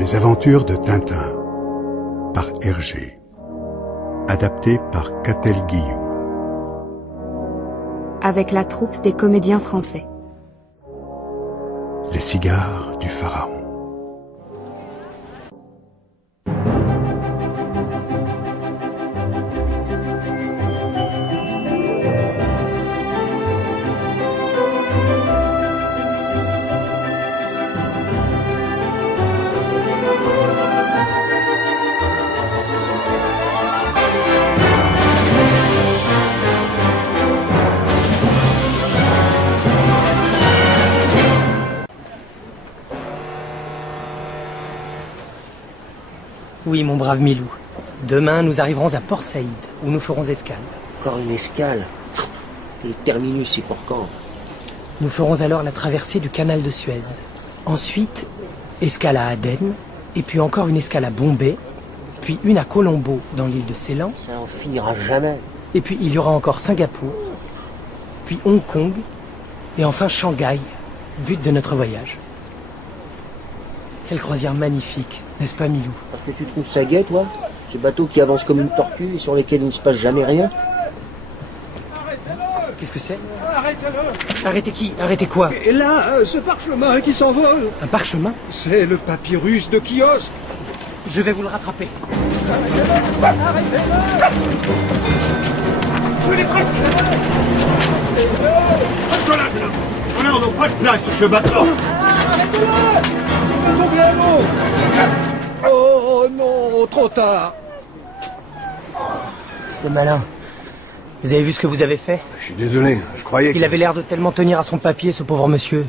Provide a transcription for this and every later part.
Les aventures de Tintin par Hergé. Adapté par Catel Guillou. Avec la troupe des comédiens français. Les cigares du pharaon. Oui, mon brave Milou. Demain, nous arriverons à Port Saïd, où nous ferons escale. Encore une escale? Le terminus, c'est pour quand? Nous ferons alors la traversée du canal de Suez. Ensuite, escale à Aden, et puis encore une escale à Bombay, puis une à Colombo, dans l'île de Ceylan. Ça en finira jamais. Et puis il y aura encore Singapour, puis Hong Kong, et enfin Shanghai, but de notre voyage. Quelle croisière magnifique, n'est-ce pas, Milou? Parce que tu trouves ça gai, toi? Ces bateaux qui avancent comme une tortue et sur lesquels il ne se passe jamais rien? Qu'est-ce que c'est? Arrêtez-le! Arrêtez qui? Arrêtez quoi? Et là, ce parchemin qui s'envole! Un parchemin? C'est le papyrus de Kiosque! Je vais vous le rattraper. Je l'ai presque! On n'a pas de place sur ce bateau! Arrêtez-le! On va tomber à l'eau! Oh non, trop tard! C'est malin. Vous avez vu ce que vous avez fait? Je suis désolé, je croyais Il avait l'air de tellement tenir à son papier, ce pauvre monsieur.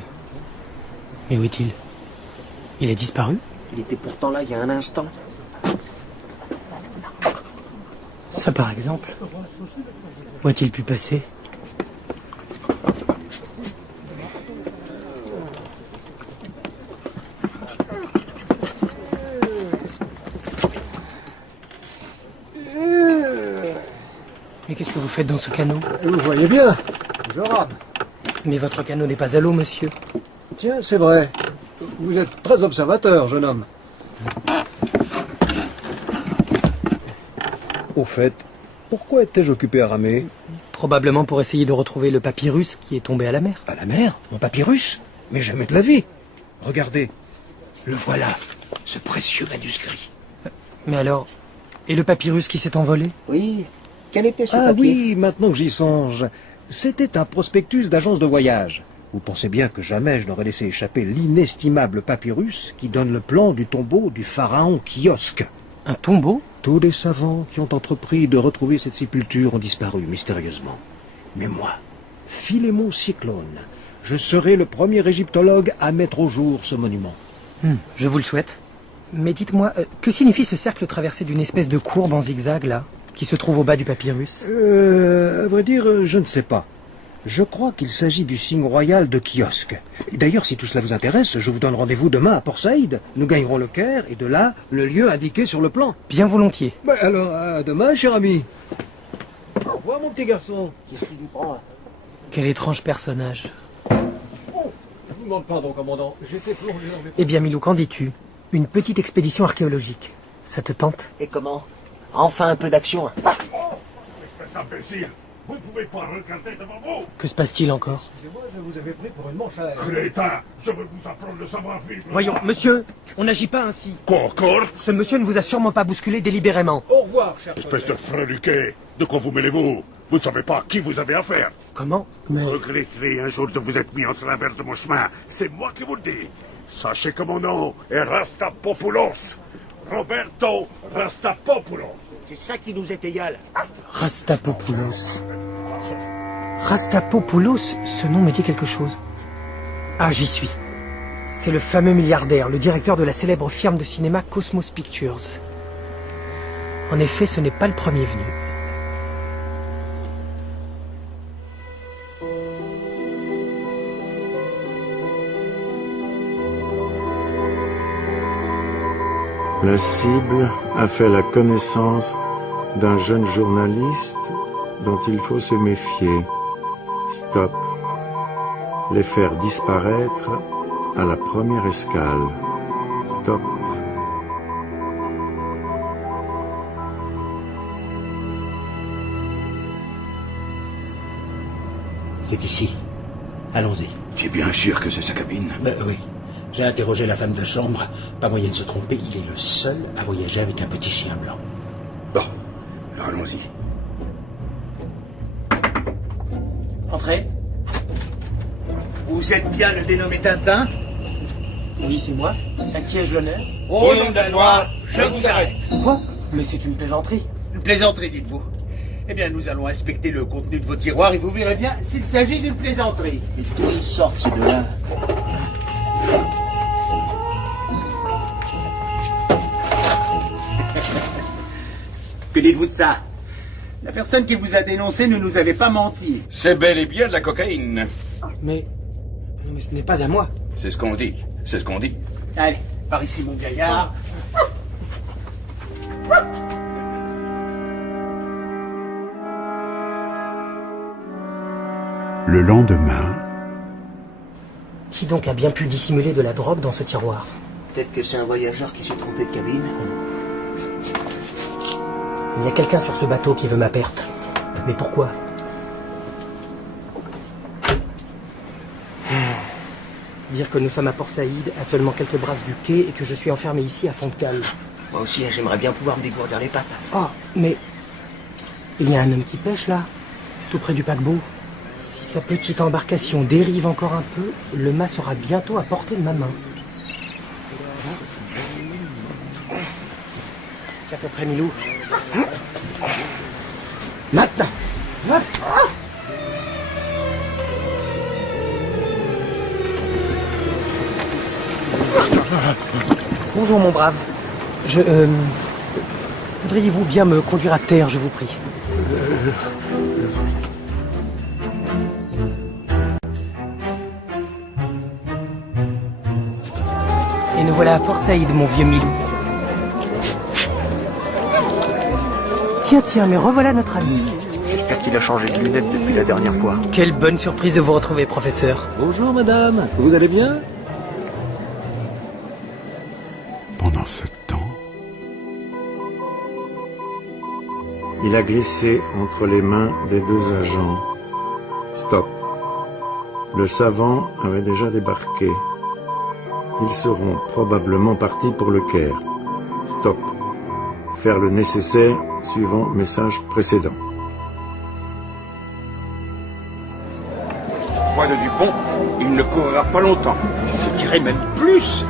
Mais où est-il? Il est disparu? Il était pourtant là il y a un instant. Ça, par exemple. Où a-t-il pu passer? Mais qu'est-ce que vous faites dans ce canot? Vous voyez bien, je rame. Mais votre canot n'est pas à l'eau, monsieur. Tiens, c'est vrai. Vous êtes très observateur, jeune homme. Au fait, pourquoi étais-je occupé à ramer? Probablement pour essayer de retrouver le papyrus qui est tombé à la mer. À la mer? Mon papyrus? Mais jamais de la vie. Regardez, le voilà, ce précieux manuscrit. Mais alors, et le papyrus qui s'est envolé? Oui. Quel était ce Ah papier? oui, maintenant que j'y songe. C'était un prospectus d'agence de voyage. Vous pensez bien que jamais je n'aurais laissé échapper l'inestimable papyrus qui donne le plan du tombeau du pharaon Kiosque. Un tombeau? Tous les savants qui ont entrepris de retrouver cette sépulture ont disparu mystérieusement. Mais moi, Philémon Cyclone, je serai le premier égyptologue à mettre au jour ce monument. Je vous le souhaite. Mais dites-moi, que signifie ce cercle traversé d'une espèce de courbe en zigzag, là, qui se trouve au bas du papyrus? À vrai dire, je ne sais pas. Je crois qu'il s'agit du signe royal de Kiosque. Et d'ailleurs, si tout cela vous intéresse, je vous donne rendez-vous demain à Port Saïd. Nous gagnerons le Caire et de là, le lieu indiqué sur le plan. Bien volontiers. Alors, à demain, cher ami. Au revoir, mon petit garçon. Qu'est-ce qui lui prend? Quel étrange personnage. Je vous demande pardon, commandant. J'étais plongé dans les... Eh bien, Milou, qu'en dis-tu? Une petite expédition archéologique. Ça te tente? Et comment? Enfin un peu d'action. Espèce d'imbécile! Vous ne pouvez pas regarder devant vous! Que se passe-t-il encore? Moi, je vous avais pris pour une manche à air. Crétin! Je veux vous apprendre le savoir-vivre! Voyons, monsieur, on n'agit pas ainsi. Quoi encore? Ce monsieur ne vous a sûrement pas bousculé délibérément. Au revoir, cher Espèce de freluquet! De quoi vous mêlez-vous? Vous ne savez pas à qui vous avez affaire! Comment? Mais... Regretterez un jour de vous être mis entre l'inverse de mon chemin. C'est moi qui vous le dis. Sachez que mon nom est Rastapopoulos. Roberto Rastapopoulos. C'est ça qui nous est égal. Rastapopoulos. Rastapopoulos, ce nom me dit quelque chose. Ah, j'y suis. C'est le fameux milliardaire, le directeur de la célèbre firme de cinéma Cosmos Pictures. En effet, ce n'est pas le premier venu. La cible a fait la connaissance d'un jeune journaliste dont il faut se méfier. Stop. Les faire disparaître à la première escale. Stop. C'est ici. Allons-y. Tu es bien sûr que c'est sa cabine? Oui. J'ai interrogé la femme de chambre. Pas moyen de se tromper, il est le seul à voyager avec un petit chien blanc. Bon, alors allons-y. Entrez. Vous êtes bien le dénommé Tintin? Oui, c'est moi. À qui ai-je l'honneur? Au nom de la loi, je vous arrête. Quoi? Mais c'est une plaisanterie. Une plaisanterie, dites-vous. Eh bien, nous allons inspecter le contenu de vos tiroirs et vous verrez bien s'il s'agit d'une plaisanterie. Mais d'où ils sortent ces deux-là? Que dites-vous de ça? La personne qui vous a dénoncé ne nous avait pas menti. C'est bel et bien de la cocaïne. Mais ce n'est pas à moi. C'est ce qu'on dit. C'est ce qu'on dit. Allez, par ici, mon gaillard. Le lendemain, Qui donc a bien pu dissimuler de la drogue dans ce tiroir? Peut-être que c'est un voyageur qui s'est trompé de cabine. Il y a quelqu'un sur ce bateau qui veut ma perte. Mais pourquoi? Dire que nous sommes à Port-Saïd, à seulement quelques brasses du quai, et que je suis enfermé ici à fond de cale. Moi aussi, j'aimerais bien pouvoir me dégourdir les pattes. Oh, mais... il y a un homme qui pêche là, tout près du paquebot. Si sa petite embarcation dérive encore un peu, le mât sera bientôt à portée de ma main. C'est à peu près, Milou. Maintenant. Bonjour, mon brave. Voudriez-vous bien me conduire à terre, je vous prie? Et nous voilà à Port-Saïd, mon vieux Milou. Tiens, mais revoilà notre ami. J'espère qu'il a changé de lunettes depuis la dernière fois. Quelle bonne surprise de vous retrouver, professeur. Bonjour, madame. Vous allez bien? pendant ce temps, il a glissé entre les mains des deux agents. Stop. Le savant avait déjà débarqué. Ils seront probablement partis pour le Caire. Stop. Faire le nécessaire suivant message précédent. Foi de Dupont, il ne courra pas longtemps. Je dirais même plus.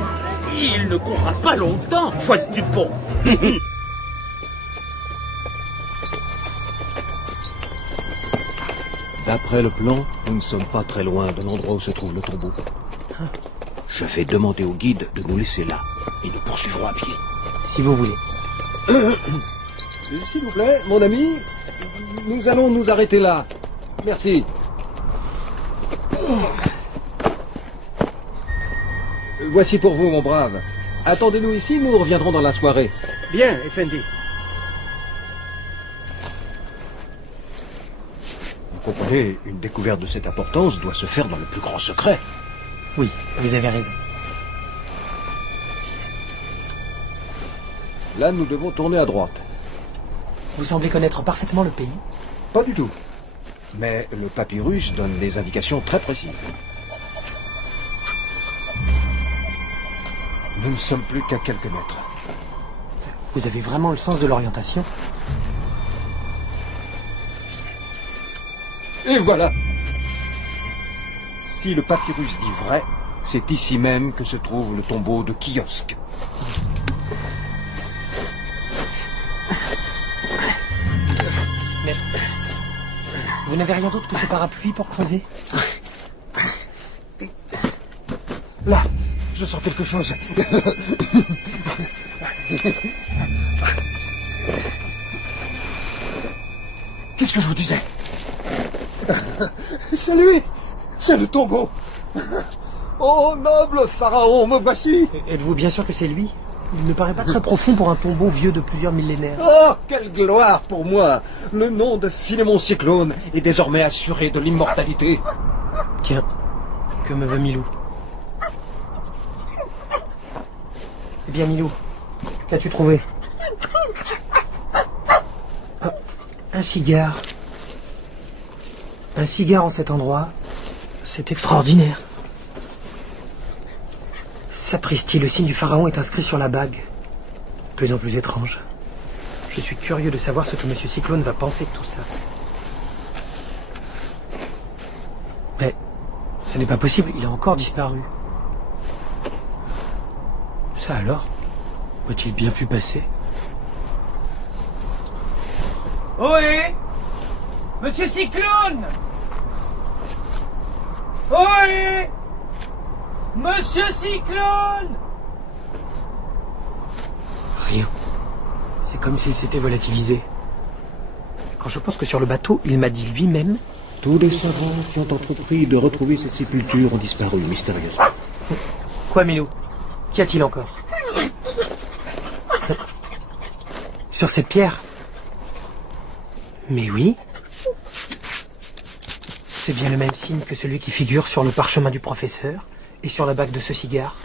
Il ne courra pas longtemps, Foi de Dupont. D'après le plan, nous ne sommes pas très loin de l'endroit où se trouve le tombeau. Je vais demander au guide de nous laisser là, et nous poursuivrons à pied. Si vous voulez. S'il vous plaît, mon ami, nous allons nous arrêter là. Merci. Voici pour vous, mon brave. Attendez-nous ici, nous reviendrons dans la soirée. Bien, Effendi. Vous comprenez, une découverte de cette importance doit se faire dans le plus grand secret. Oui, vous avez raison. Là, nous devons tourner à droite. Vous semblez connaître parfaitement le pays. Pas du tout. Mais le papyrus donne des indications très précises. Nous ne sommes plus qu'à quelques mètres. Vous avez vraiment le sens de l'orientation? Et voilà. Si le papyrus dit vrai, c'est ici même que se trouve le tombeau de Kiosque. Mais... vous n'avez rien d'autre que ce parapluie pour creuser? Là, je sens quelque chose. Qu'est-ce que je vous disais? C'est lui! C'est le tombeau! Oh, noble pharaon, me voici! Êtes-vous bien sûr que c'est lui? Il ne paraît pas très profond pour un tombeau vieux de plusieurs millénaires. Oh, quelle gloire pour moi! Le nom de Philémon Cyclone est désormais assuré de l'immortalité. Tiens, que me veut Milou? Eh bien, Milou, qu'as-tu trouvé? Ah, un cigare. Un cigare en cet endroit, c'est extraordinaire. Sapristi, le signe du pharaon est inscrit sur la bague. De plus en plus étrange. Je suis curieux de savoir ce que M. Cyclone va penser de tout ça. Mais ce n'est pas possible, il a encore disparu. Ça alors? Où a-t-il bien pu passer? Ohé! Monsieur Cyclone! Ohé! Monsieur Cyclone! Rien. C'est comme s'il s'était volatilisé. Quand je pense que sur le bateau, il m'a dit lui-même... Tous les savants qui ont entrepris de retrouver cette sépulture ont disparu mystérieusement. Quoi, Milou? Qu'y a-t-il encore? Sur cette pierre? Mais oui. C'est bien le même signe que celui qui figure sur le parchemin du professeur et sur la bague de ce cigare.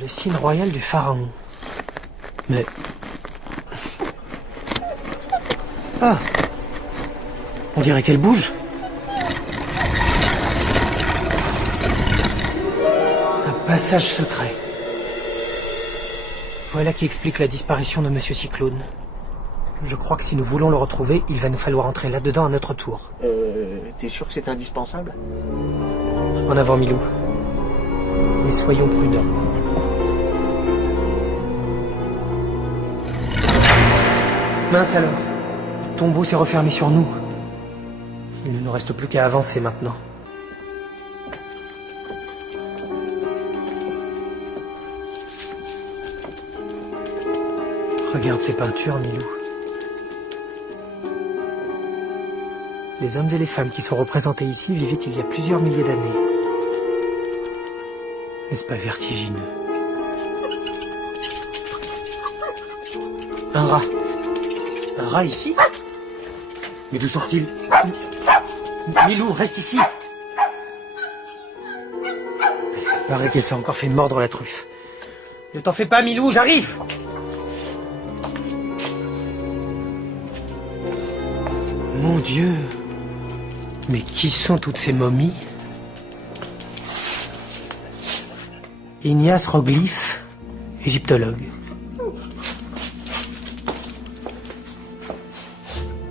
Le signe royal du pharaon. Mais... Ah! On dirait qu'elle bouge. Un passage secret. Voilà qui explique la disparition de Monsieur Cyclone. Je crois que si nous voulons le retrouver, il va nous falloir entrer là-dedans à notre tour. T'es sûr que c'est indispensable? En avant, Milou. Mais soyons prudents. Mince alors. Le tombeau s'est refermé sur nous. Il ne nous reste plus qu'à avancer maintenant. Regarde ces peintures, Milou. Les hommes et les femmes qui sont représentés ici vivaient il y a plusieurs milliers d'années. N'est-ce pas vertigineux? Un rat. Un rat ici? Mais d'où sort-il? Milou, reste ici! Il paraît qu'elle s'est encore fait mordre la truffe. Ne t'en fais pas, Milou, j'arrive! Mon Dieu! Mais qui sont toutes ces momies? Ignace Roglyphe, égyptologue.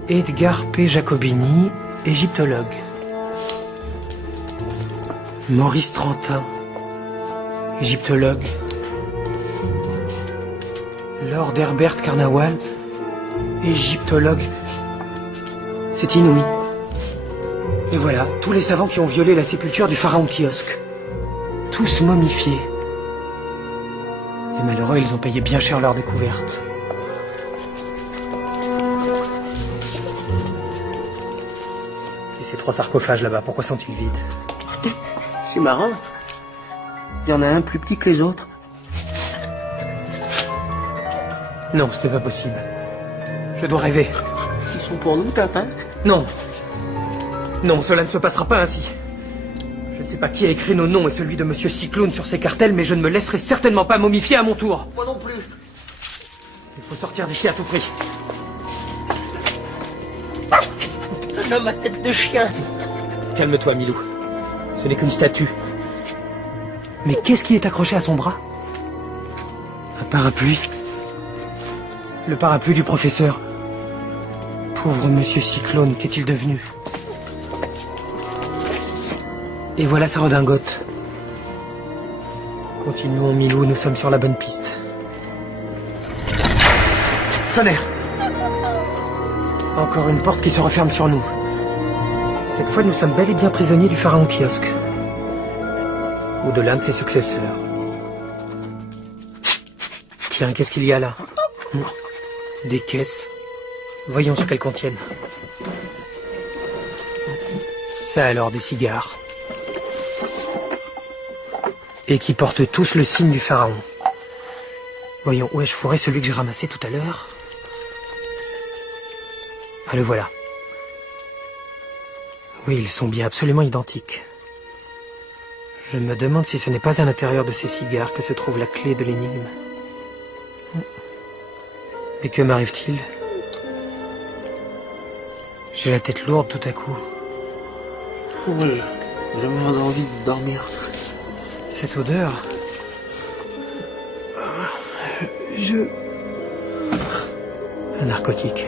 Edgar P. Jacobini, égyptologue. Maurice Trentin, égyptologue. Lord Herbert Carnawal, égyptologue. C'est inouï. Et voilà, tous les savants qui ont violé la sépulture du pharaon Kiosque. Tous momifiés. Les malheureux, ils ont payé bien cher leur découverte. Et ces 3 sarcophages là-bas, pourquoi sont-ils vides? C'est marrant. Il y en a un plus petit que les autres. Non, ce n'est pas possible. Je dois rêver. Ils sont pour nous, Tintin? Non. Non, cela ne se passera pas ainsi. Je ne sais pas qui a écrit nos noms et celui de Monsieur Cyclone sur ces cartels, mais je ne me laisserai certainement pas momifier à mon tour. Moi non plus. Il faut sortir d'ici à tout prix. Un homme à tête de chien. Calme-toi, Milou. Ce n'est qu'une statue. Mais qu'est-ce qui est accroché à son bras? Un parapluie. Le parapluie du professeur. Pauvre Monsieur Cyclone, qu'est-il devenu? Et voilà sa redingote. Continuons, Milou, nous sommes sur la bonne piste. Tonnerre! Encore une porte qui se referme sur nous. Cette fois, nous sommes bel et bien prisonniers du pharaon Kiosque. Ou de l'un de ses successeurs. Tiens, qu'est-ce qu'il y a là? Des caisses. Voyons ce qu'elles contiennent. Ça alors, des cigares. Et qui portent tous le signe du pharaon. Voyons, où ai-je fourré celui que j'ai ramassé tout à l'heure? Ah, le voilà. Oui, ils sont bien absolument identiques. Je me demande si ce n'est pas à l'intérieur de ces cigares que se trouve la clé de l'énigme. Et que m'arrive-t-il? J'ai la tête lourde tout à coup. Je meurs d'envie de dormir. Cette odeur... Un narcotique.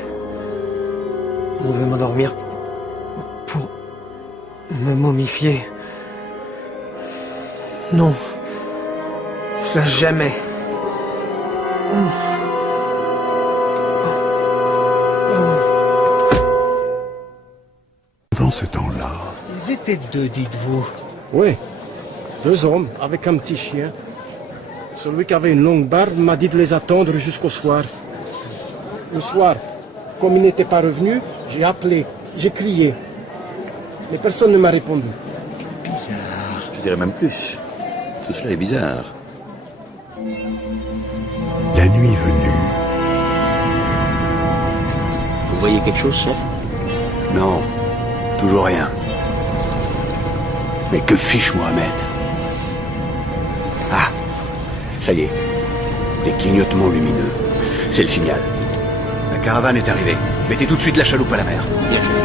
On veut m'endormir pour me momifier. Non. Cela jamais. Dans ce temps-là, Ils étaient deux, dites-vous. Oui, 2 hommes avec un petit chien. Celui qui avait une longue barbe m'a dit de les attendre jusqu'au soir. Le soir, comme il n'était pas revenu, j'ai appelé, j'ai crié. Mais personne ne m'a répondu. Bizarre. Je dirais même plus. Tout cela est bizarre. la nuit venue, Vous voyez quelque chose, chef? Non, toujours rien. Mais que fiche Mohamed? Ah, ça y est. Des clignotements lumineux. C'est le signal. La caravane est arrivée. Mettez tout de suite la chaloupe à la mer. Bien, chef.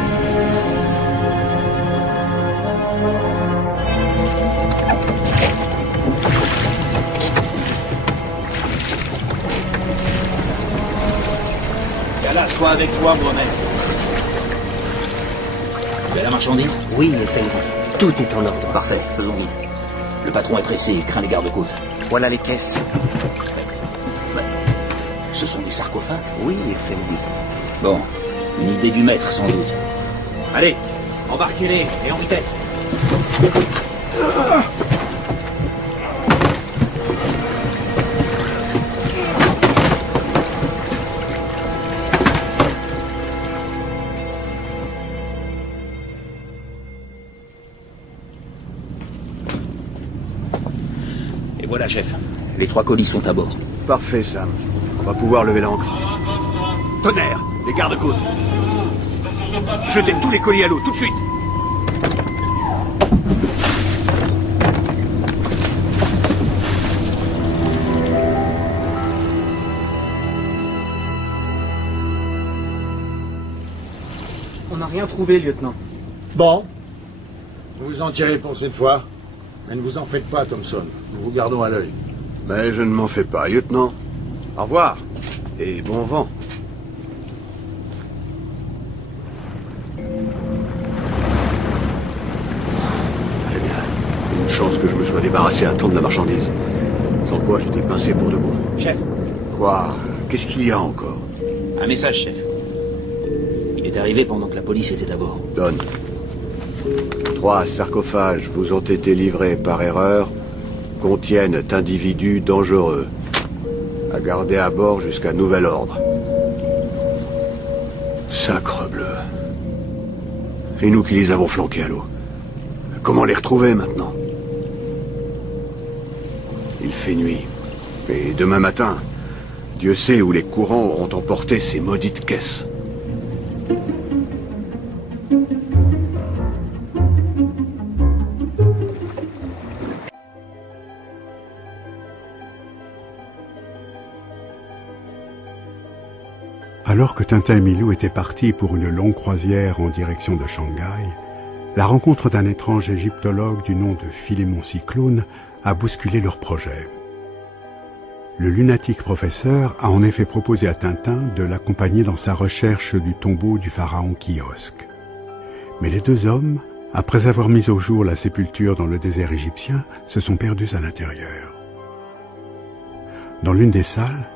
Qu'Allah soit avec toi, Mohamed. Tu as la marchandise? Oui, Effendi. Tout est en ordre. Parfait, faisons vite. Le patron est pressé, il craint les gardes-côtes. Voilà les caisses. Ce sont des sarcophages? Oui, Effendi. Bon, une idée du maître, sans doute. Allez, embarquez-les et en vitesse. Et voilà, chef. Les 3 colis sont à bord. Parfait, Sam. On va pouvoir lever l'ancre. Tonnerre, les gardes-côtes. Jetez tous les colis à l'eau, tout de suite. On n'a rien trouvé, lieutenant. Bon. Vous vous en tirez pour cette fois. Mais ne vous en faites pas, Thompson. Nous vous gardons à l'œil. Mais je ne m'en fais pas, lieutenant. Au revoir. Et bon vent. Très bien. Une chance que je me sois débarrassé à temps de la marchandise. Sans quoi j'étais pincé pour de bon. Chef, Quoi? Qu'est-ce qu'il y a encore? un message, chef. Il est arrivé pendant que la police était à bord. Donne. 3 sarcophages vous ont été livrés par erreur, contiennent individus dangereux. À garder à bord jusqu'à nouvel ordre. Sacrebleu. Et nous qui les avons flanqués à l'eau. Comment les retrouver maintenant? Il fait nuit. Et demain matin, Dieu sait où les courants auront emporté ces maudites caisses. alors que Tintin et Milou étaient partis pour une longue croisière en direction de Shanghai, la rencontre d'un étrange égyptologue du nom de Philémon Cyclone a bousculé leur projet. Le lunatique professeur a en effet proposé à Tintin de l'accompagner dans sa recherche du tombeau du pharaon Kiosque. Mais les 2 hommes, après avoir mis au jour la sépulture dans le désert égyptien, se sont perdus à l'intérieur. Dans l'une des salles,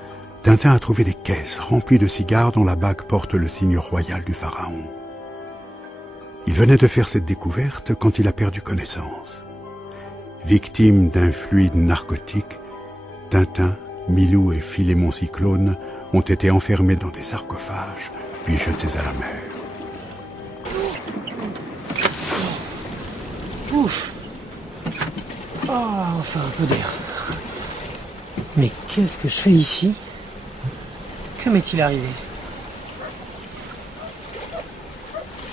Tintin a trouvé des caisses remplies de cigares dont la bague porte le signe royal du pharaon. Il venait de faire cette découverte quand il a perdu connaissance. Victime d'un fluide narcotique, Tintin, Milou et Philémon Cyclone ont été enfermés dans des sarcophages, puis jetés à la mer. Ouf. Oh, enfin un peu d'air. Mais qu'est-ce que je fais ici? Que m'est-il arrivé?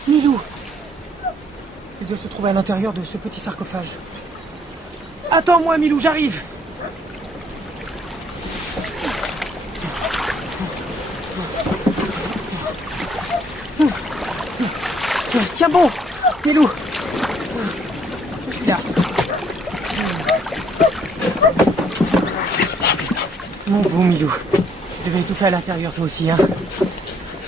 Milou! Il doit se trouver à l'intérieur de ce petit sarcophage. Attends-moi, Milou, j'arrive! Tiens bon, Milou! Là. Mon bon Milou, tu devais étouffer à l'intérieur toi aussi, hein?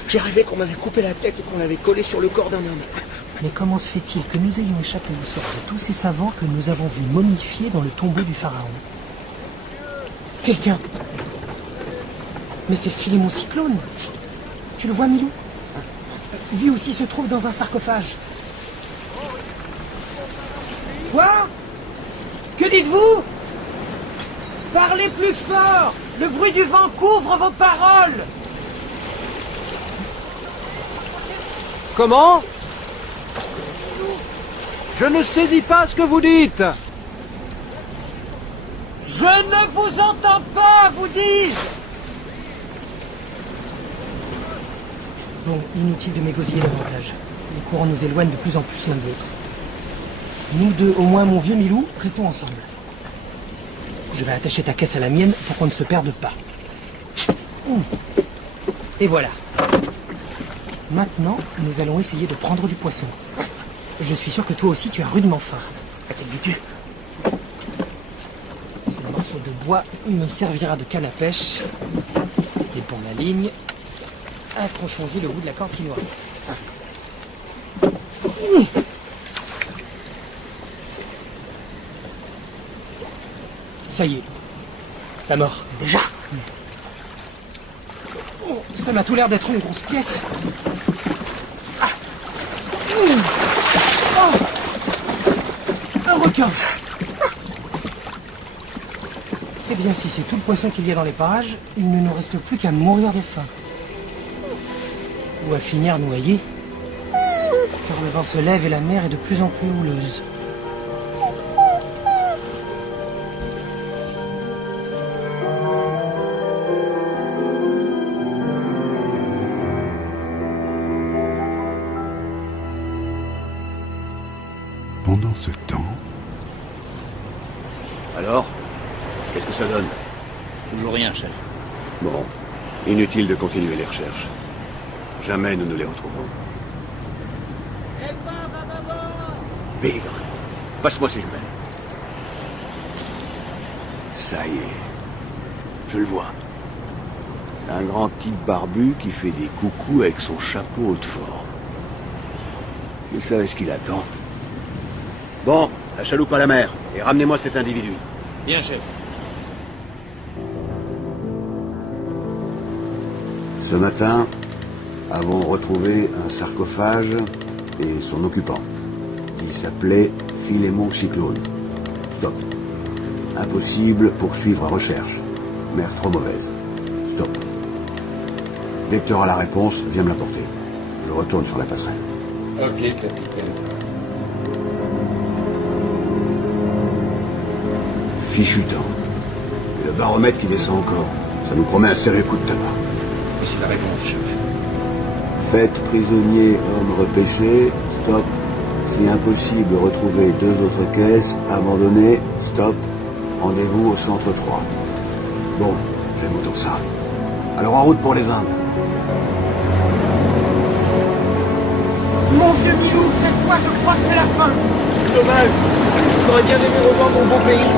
J'ai rêvé qu'on m'avait coupé la tête et qu'on l'avait collé sur le corps d'un homme. Mais comment se fait-il que nous ayons échappé au sort de tous ces savants que nous avons vus momifiés dans le tombeau du pharaon? Quelqu'un. Mais c'est Philémon Cyclone. Tu le vois, Milou? Lui aussi se trouve dans un sarcophage. Quoi? Que dites-vous? Parlez plus fort! Le bruit du vent couvre vos paroles! Comment? Je ne saisis pas ce que vous dites. Je ne vous entends pas, vous dis-je! Bon, inutile de m'égosiller davantage. Les courants nous éloignent de plus en plus l'un de l'autre. Nous deux, au moins, mon vieux Milou, restons ensemble. Je vais attacher ta caisse à la mienne pour qu'on ne se perde pas. Et voilà. Maintenant, nous allons essayer de prendre du poisson. Je suis sûr que toi aussi, tu as rudement faim. À tête du cul. Ce morceau de bois me servira de canne à pêche. Et pour la ligne, accrochons-y le bout de la corde qui nous reste. Ça y est. Ça mord. Déjà. Oh, ça m'a tout l'air d'être une grosse pièce. Ah. Oh. Un requin. Eh bien, si c'est tout le poisson qu'il y a dans les parages, il ne nous reste plus qu'à mourir de faim. Ou à finir noyé. Car le vent se lève et la mer est de plus en plus houleuse. Pendant ce temps... Alors, qu'est-ce que ça donne? Toujours rien, chef. Bon, inutile de continuer les recherches. Jamais nous ne les retrouverons. Bigre, passe-moi ces jumelles. Ça y est, je le vois. C'est un grand type barbu qui fait des coucous avec son chapeau haut de fort. S'il savait ce qu'il attend. Bon, la chaloupe à la mer, et ramenez-moi cet individu. Bien, chef. Ce matin, avons retrouvé un sarcophage et son occupant. Il s'appelait Philémon Cyclone. Stop. Impossible poursuivre recherche. Mer trop mauvaise. Stop. Dès que tu auras la réponse, viens me l'apporter. Je retourne sur la passerelle. Ok, capitaine. Fichu temps. Et le baromètre qui descend encore. Ça nous promet un sérieux coup de tabac. Et c'est la réponse, chef. Faites prisonnier homme repêché. Stop. Si impossible, retrouvez 2 autres caisses. Abandonnées. Stop. Rendez-vous au centre 3. Bon, j'aime autant ça. Alors en route pour les Indes. Mon vieux Milou, cette fois je crois que c'est la fin. Dommage. J'aurais bien aimé revoir mon beau pays.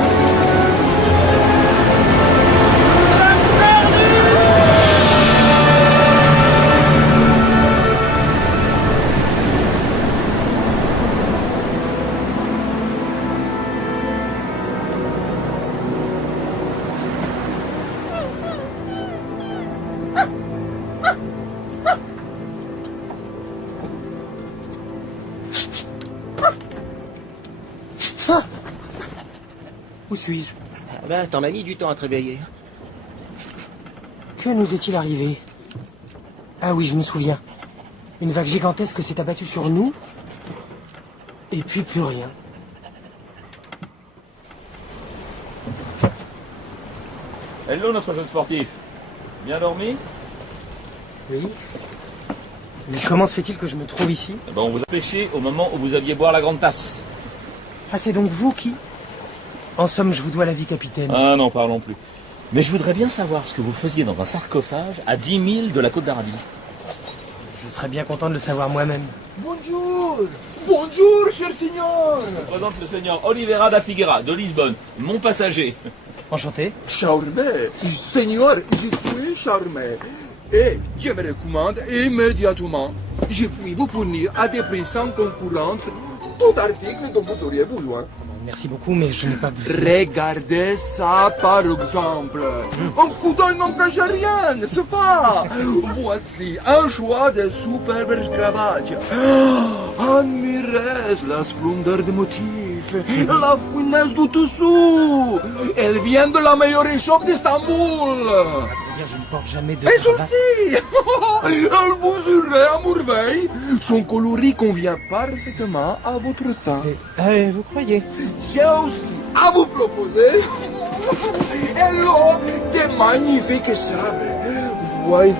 Où suis-je? Ah ben, t'en as mis du temps à te réveiller. Que nous est-il arrivé? Ah oui, je me souviens. Une vague gigantesque s'est abattue sur nous. Et puis plus rien. Hello, notre jeune sportif. Bien dormi? Oui. Mais comment se fait-il que je me trouve ici? Eh ben, on vous a pêché au moment où vous alliez boire la grande tasse. Ah, c'est donc vous qui... En somme, je vous dois la vie, capitaine. Ah, n'en parlons plus. Mais je voudrais bien savoir ce que vous faisiez dans un sarcophage à 10 000 de la côte d'Arabie. Je serais bien content de le savoir moi-même. Bonjour. Bonjour, cher signor. Je vous présente le seigneur Oliveira da Figueira, de Lisbonne, mon passager. Enchanté. Charmé. Seigneur, je suis charmé. Et je me recommande immédiatement. Je puis vous fournir à des prix sans concurrence tout article dont vous auriez besoin. Merci beaucoup, mais je n'ai pas besoin. Regardez ça, par exemple. Un coup d'œil n'engage à rien, n'est-ce pas? Voici un choix de superbes cravates. Admirez la splendeur des motifs, la finesse du tissu. Elle vient de la meilleure échoppe d'Istanbul. Je ne porte jamais de... Et celle-ci elle vous irait à merveille. Son coloris convient parfaitement à votre teint. Vous croyez? J'ai aussi à vous proposer hello, des magnifiques sables. Voyez,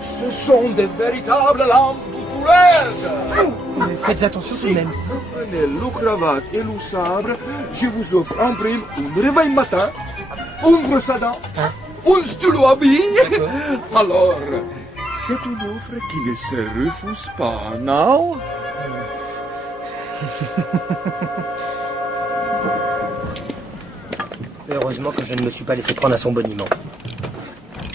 ce sont des véritables lampes doutoureuses. Faites attention tout de même. Vous prenez le cravate et le sabre, je vous offre en prime un réveil matin, une brosse à dents, un stylo à billes. Alors, c'est une offre qui ne se refuse pas, non? Heureusement que je ne me suis pas laissé prendre à son boniment.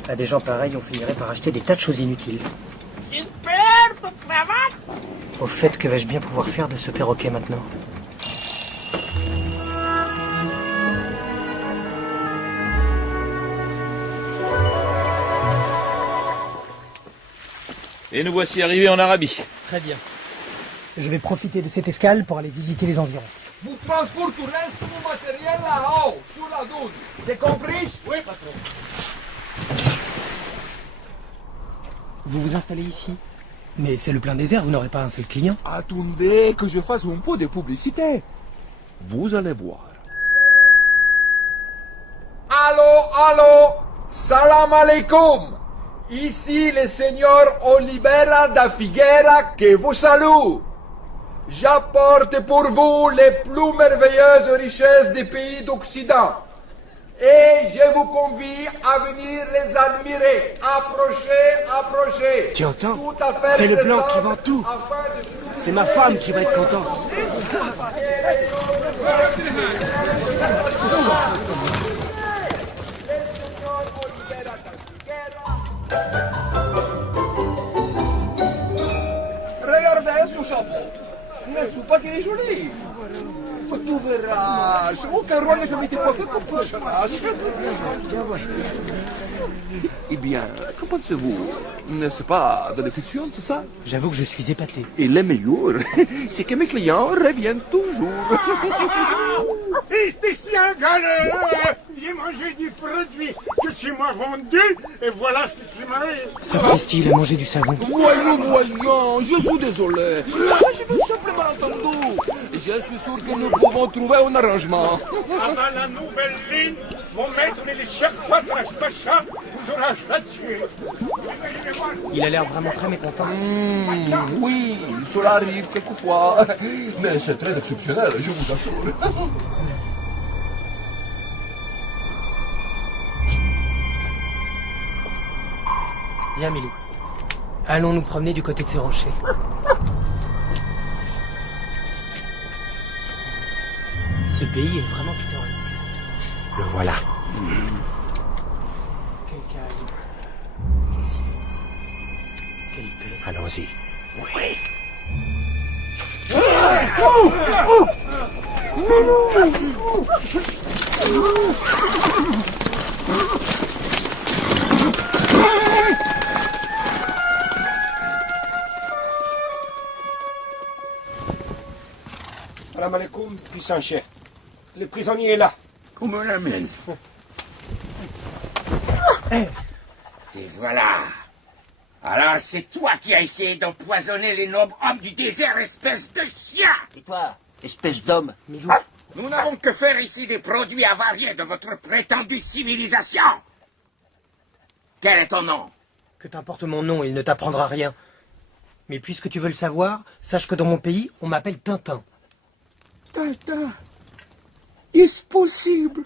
À des gens pareils, on finirait par acheter des tas de choses inutiles. Superbe cravate. Au fait, que vais-je bien pouvoir faire de ce perroquet maintenant? Et nous voici arrivés en Arabie. Très bien. Je vais profiter de cette escale pour aller visiter les environs. Vous transporterez tout mon matériel là-haut, sur la douche. C'est compris? Oui, patron. Vous vous installez ici? Mais c'est le plein désert, vous n'aurez pas un seul client. Attendez que je fasse un peu de publicité. Vous allez voir. Allô, salam alaikum. Ici le seigneur Oliveira da Figueira que vous salue. J'apporte pour vous les plus merveilleuses richesses des pays d'Occident. Et je vous convie à venir les admirer. Approchez. Tu entends? C'est le blanc qui vend tout. C'est ma femme qui va être contente. Regardez ce chapeau. N'est-ce pas qu'il est joli? Tu verras. Aucun roi n'a jamais été coiffé comme toi, Eh bien, qu'en pensez-vous? N'est-ce pas de l'efficience, ça? J'avoue que je suis épaté. Et le meilleur, c'est que mes clients reviennent toujours. Fils de chien galère, j'ai mangé du produit que tu m'as vendu, et voilà ce qui m'arrive. Sapristi, il a mangé du savon. Voyons, je suis désolé. J'ai d'un simple malentendu. Je suis sûr que nous pouvons trouver un arrangement. Avant la nouvelle ligne, mon maître et le chef Patrache Pacha vous aura tué. Il a l'air vraiment très mécontent. Oui, cela arrive quelquefois. Mais c'est très exceptionnel, je vous assure. Viens, Milou. Allons nous promener du côté de ces rochers. Ce pays est vraiment pittoresque. Le voilà. Quel calme. Quel silence. Quelle paix. Allons-y. Oui. Salam alaikum, puissant chef. Le prisonnier est là. Qu'on me l'amène. Et voilà. Alors c'est toi qui as essayé d'empoisonner les nobles hommes du désert, espèce de chien. Et toi, espèce d'homme? Nous n'avons que faire ici des produits avariés de votre prétendue civilisation. Quel est ton nom? Que t'importe mon nom, il ne t'apprendra rien. Mais puisque tu veux le savoir, sache que dans mon pays, on m'appelle Tintin. Tintin, est-ce possible?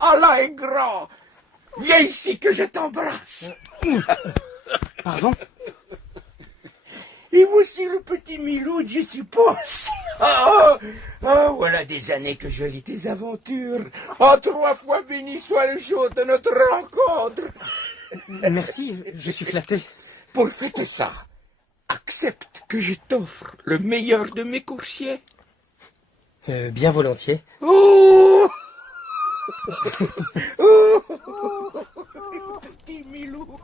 Allah est grand. Viens ici que je t'embrasse. Pardon? Et voici le petit Milou de Je suppose. Oh, voilà des années que je lis tes aventures. Oh, 3 fois béni soit le jour de notre rencontre. Merci, je suis flatté. Pour fêter ça, accepte que je t'offre le meilleur de mes coursiers. Bien volontiers. Oh, petit Milou.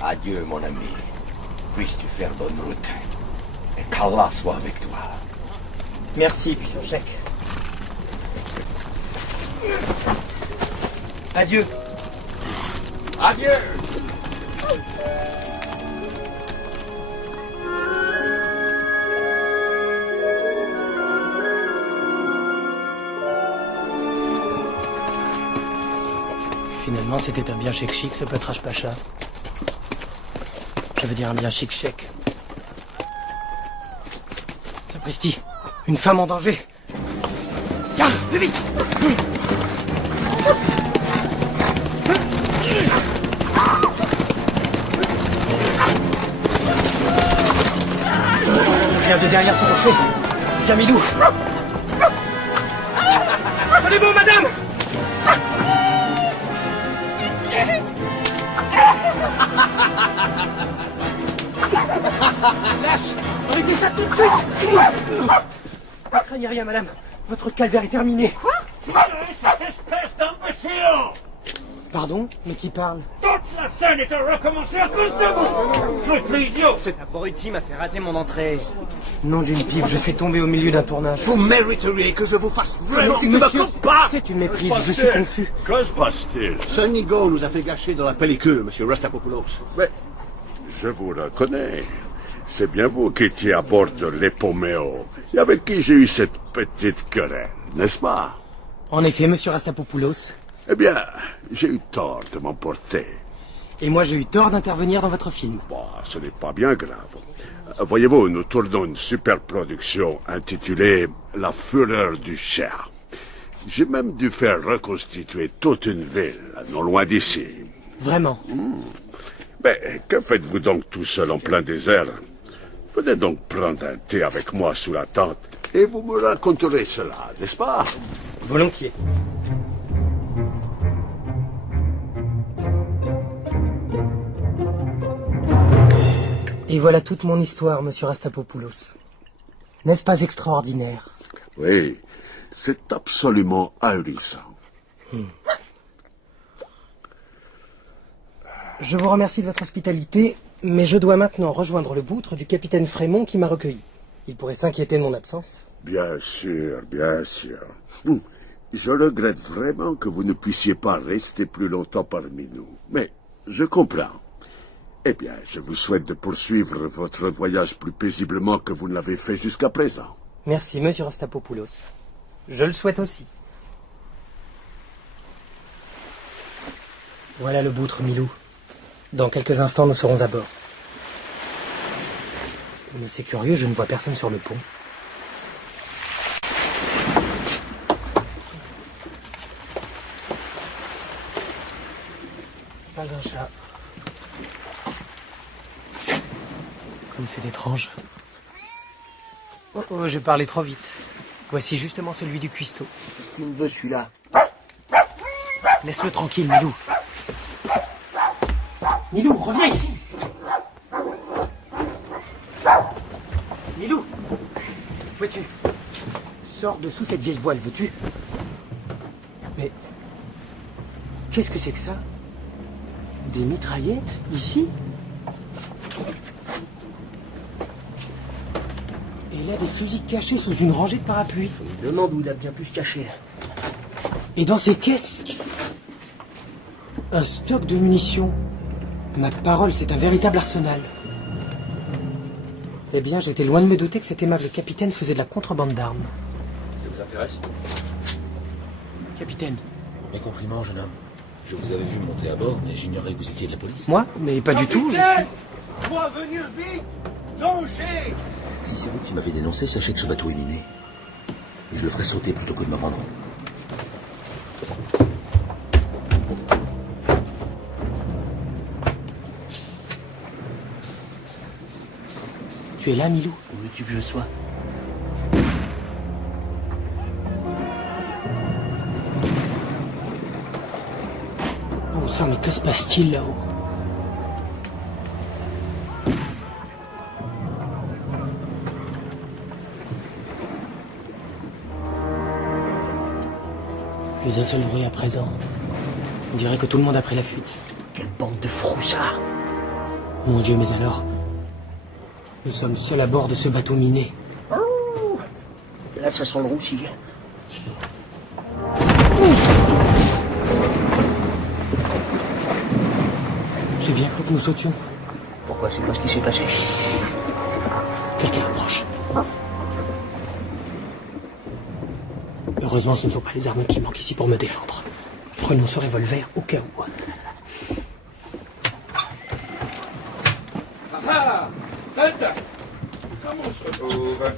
Adieu, mon ami. Puisses-tu faire bonne route. Et qu'Allah soit avec toi. Merci, puissant chèque. Adieu. Adieu. Finalement, c'était un bien chic ce Petrach Pacha. Je veux dire un bien chic. Sapristi, une femme en danger. Garde, plus vite. Il vient de derrière son rocher. Camilou. Tenez bon, madame. Lâche! Arrêtez ça tout de suite! Ne craignez rien, madame. Votre calvaire est terminé. Quoi? Cette espèce d'imbécile! Pardon? Mais qui parle? Toute la scène est à recommencer à cause de vous! Votre idiot! Cet abruti m'a fait rater mon entrée. Nom d'une pipe, je suis tombé au milieu d'un tournage. Vous mériteriez que je vous fasse vraiment... Mais monsieur, c'est une méprise, je suis confus. Que se passe-t-il? Sonigo nous a fait gâcher dans la pellicule, monsieur Rastapopoulos. Mais je vous reconnais. C'est bien vous qui étiez à bord de l'Epomeo, et avec qui j'ai eu cette petite querelle, n'est-ce pas? En effet, monsieur Rastapopoulos. Eh bien, j'ai eu tort de m'emporter. Et moi, j'ai eu tort d'intervenir dans votre film. Bon, ce n'est pas bien grave. Voyez-vous, nous tournons une super production intitulée La Fureur du Cher. J'ai même dû faire reconstituer toute une ville, non loin d'ici. Vraiment? Mais que faites-vous donc tout seul en plein désert? Venez donc prendre un thé avec moi sous la tente et vous me raconterez cela, n'est-ce pas? Volontiers. Et voilà toute mon histoire, monsieur Rastapopoulos. N'est-ce pas extraordinaire? Oui, c'est absolument ahurissant. Je vous remercie de votre hospitalité, mais je dois maintenant rejoindre le boutre du capitaine Frémont qui m'a recueilli. Il pourrait s'inquiéter de mon absence. Bien sûr, bien sûr. Je regrette vraiment que vous ne puissiez pas rester plus longtemps parmi nous. Mais je comprends. Eh bien, je vous souhaite de poursuivre votre voyage plus paisiblement que vous ne l'avez fait jusqu'à présent. Merci, monsieur Rastapopoulos. Je le souhaite aussi. Voilà le boutre, Milou. Dans quelques instants, nous serons à bord. Mais c'est curieux, je ne vois personne sur le pont. Pas un chat. Comme c'est étrange. Oh, j'ai parlé trop vite. Voici justement celui du cuistot. Il me veut celui-là. Laisse-le tranquille, Milou. Milou, reviens ici. Milou, où es-tu? Sors de sous cette vieille voile, veux-tu? Mais qu'est-ce que c'est que ça? Des mitraillettes, ici? Et là, des fusils cachés sous une rangée de parapluies. Je me demande où il a bien pu se cacher. Et dans ces caisses, un stock de munitions. Ma parole, c'est un véritable arsenal. Eh bien, j'étais loin de me douter que cet aimable capitaine faisait de la contrebande d'armes. Ça vous intéresse? Capitaine. Mes compliments, jeune homme. Je vous avais vu monter à bord, mais j'ignorais que vous étiez de la police. Moi? Mais pas du tout, je suis... Dois venir vite! Danger! Si c'est vous qui m'avez dénoncé, sachez que ce bateau est miné. Et je le ferai sauter plutôt que de me rendre. Tu es là, Milou? Où veux-tu que je sois? Bon sang, mais que se passe-t-il là-haut? Plus un seul bruit à présent. On dirait que tout le monde a pris la fuite. Quelle bande de froussards! Mon Dieu, mais alors... Nous sommes seuls à bord de ce bateau miné. Oh, là, ça sent le roussi. J'ai bien cru que nous sautions. Pourquoi? C'est pas ce qui s'est passé. Quelqu'un approche. Heureusement, ce ne sont pas les armes qui manquent ici pour me défendre. Prenons ce revolver au cas où. Ah, Tête, comment on se retrouve?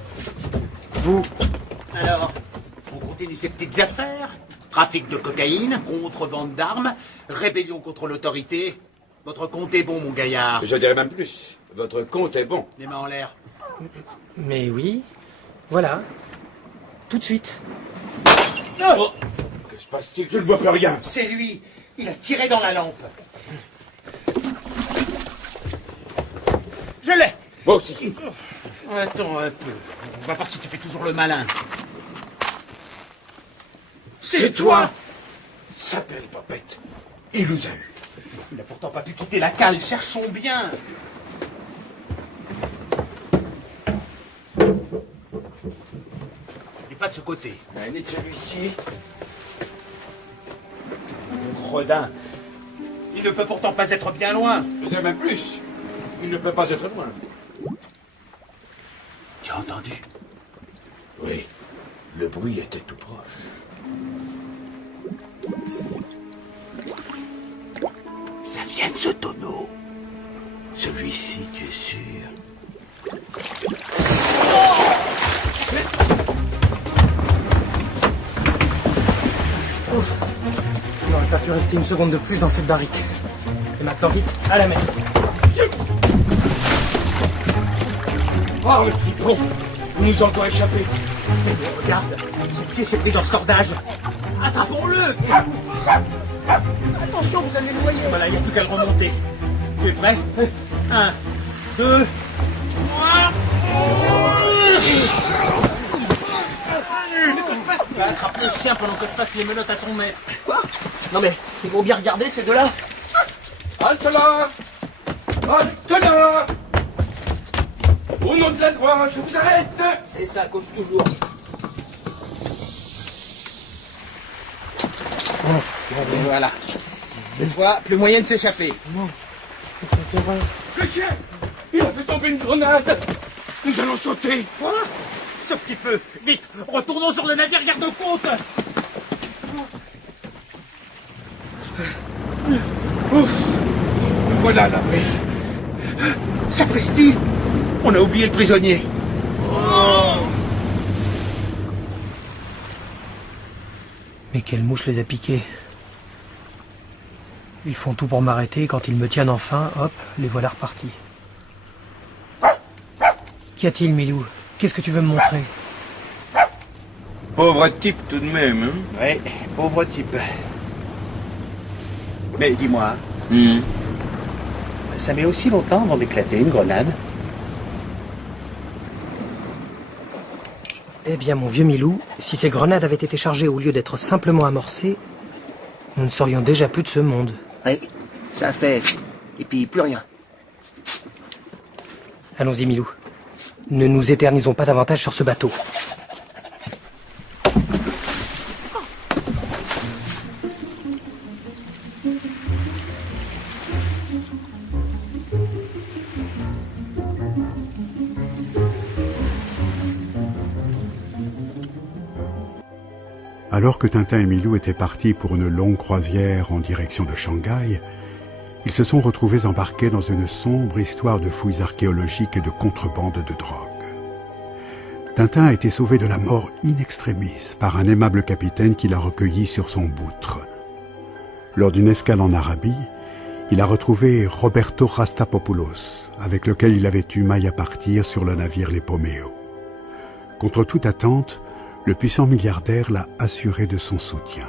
Vous? Alors, on continue ces petites affaires? Trafic de cocaïne, contrebande d'armes, rébellion contre l'autorité. Votre compte est bon, mon gaillard. Je dirais même plus. Votre compte est bon. Les mains en l'air. Mais oui, voilà. Tout de suite. Oh. Que se passe-t-il? Je ne vois plus rien. C'est lui. Il a tiré dans la lampe. Je l'ai. Moi aussi. Attends un peu. On va voir si tu fais toujours le malin. C'est toi? S'appelle Popette. Il nous a eu. Il n'a pourtant pas pu quitter la cale. Cherchons bien. Il n'est pas de ce côté. Ni de celui-ci. Gredin. Il ne peut pourtant pas être bien loin. Je dirais même plus. Il ne peut pas être loin. Tu as entendu? Oui. Le bruit était tout proche. Ça vient de ce tonneau. Celui-ci, tu es sûr? Ouf. Je n'aurais pas pu rester une seconde de plus dans cette barrique. Et maintenant, vite, à la mer. Oh, le fripon! Il nous a encore échappé. Mais regarde, son pied s'est pris dans ce cordage. Attrapons-le! Attention, vous allez le noyer. Voilà, il n'y a plus qu'à le remonter. Tu es prêt? 1, 2, 3... Attrape le chien pendant que je passe les menottes à son maître. Quoi? Non mais, ils vont bien regarder ces deux-là. Halte là! Halte là! Au nom de la loi, je vous arrête! C'est ça, cause toujours. Et voilà. Cette fois, plus moyen de s'échapper. Le chien! Il a fait tomber une grenade! Nous allons sauter! Quoi? Sauf qu'il peut. Vite, retournons sur le navire garde-côte. Voilà à l'abri. Sapristi! On a oublié le prisonnier. Mais quelle mouche les a piqués? Ils font tout pour m'arrêter et quand ils me tiennent enfin, hop, les voilà repartis. Qu'y a-t-il, Milou? Qu'est-ce que tu veux me montrer? Pauvre type tout de même, hein? Ouais, pauvre type. Mais dis-moi, ça met aussi longtemps avant d'éclater une grenade? Eh bien, mon vieux Milou, si ces grenades avaient été chargées au lieu d'être simplement amorcées, nous ne serions déjà plus de ce monde. Oui, ça fait... Et puis plus rien. Allons-y, Milou. Ne nous éternisons pas davantage sur ce bateau. Alors que Tintin et Milou étaient partis pour une longue croisière en direction de Shanghai, ils se sont retrouvés embarqués dans une sombre histoire de fouilles archéologiques et de contrebande de drogue. Tintin a été sauvé de la mort in extremis par un aimable capitaine qui l'a recueilli sur son boutre. Lors d'une escale en Arabie, il a retrouvé Roberto Rastapopoulos, avec lequel il avait eu maille à partir sur le navire Les Poméo. Contre toute attente, le puissant milliardaire l'a assuré de son soutien.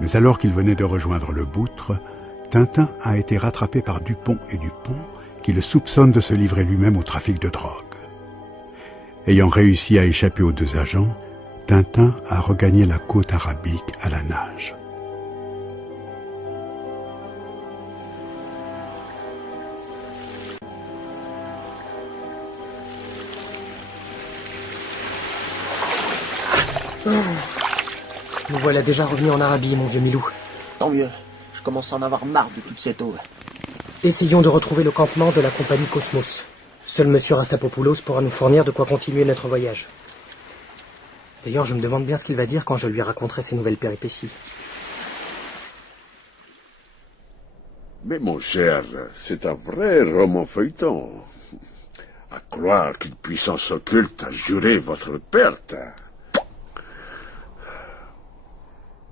Mais alors qu'il venait de rejoindre le Boutre, Tintin a été rattrapé par Dupont et Dupont, qui le soupçonnent de se livrer lui-même au trafic de drogue. Ayant réussi à échapper aux 2 agents, Tintin a regagné la côte arabique à la nage. Oh. Nous voilà déjà revenus en Arabie, mon vieux Milou. Tant mieux. Je commence à en avoir marre de toute cette eau. Essayons de retrouver le campement de la compagnie Cosmos. Seul monsieur Rastapopoulos pourra nous fournir de quoi continuer notre voyage. D'ailleurs, je me demande bien ce qu'il va dire quand je lui raconterai ces nouvelles péripéties. Mais mon cher, c'est un vrai roman feuilleton. À croire qu'une puissance occulte a juré votre perte.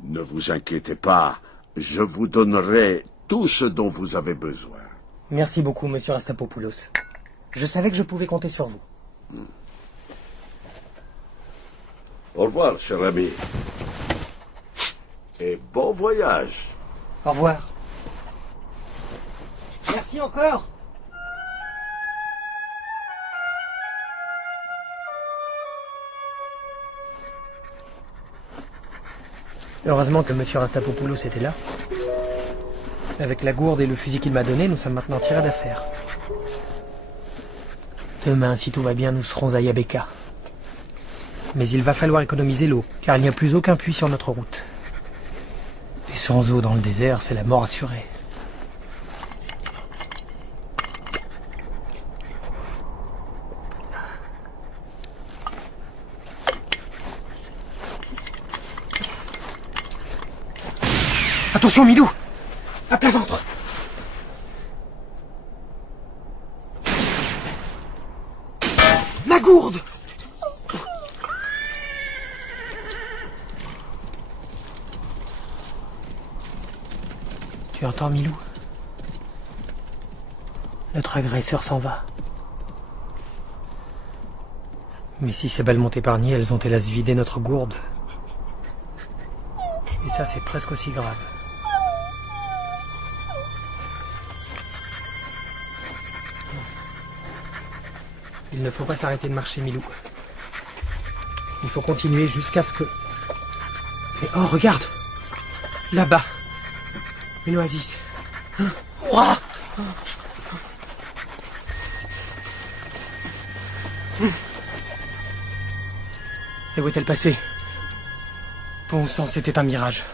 Ne vous inquiétez pas, je vous donnerai tout ce dont vous avez besoin. Merci beaucoup, monsieur Rastapopoulos. Je savais que je pouvais compter sur vous. Au revoir, cher ami. Et bon voyage. Au revoir. Merci encore. Heureusement que monsieur Rastapopoulos était là. Avec la gourde et le fusil qu'il m'a donné, nous sommes maintenant tirés d'affaire. Demain, si tout va bien, nous serons à Yabeka. Mais il va falloir économiser l'eau, car il n'y a plus aucun puits sur notre route. Et sans eau dans le désert, c'est la mort assurée. Attention, Milou! À plat ventre! Ma gourde! Tu entends, Milou? Notre agresseur s'en va. Mais si ces balles m'ont épargné, elles ont hélas vidé notre gourde. Et ça, c'est presque aussi grave. Il ne faut pas s'arrêter de marcher, Milou. Il faut continuer jusqu'à ce que... Mais oh, regarde! Là-bas! Une oasis. Ouah! Et où est-elle passée? Bon sang, c'était un mirage.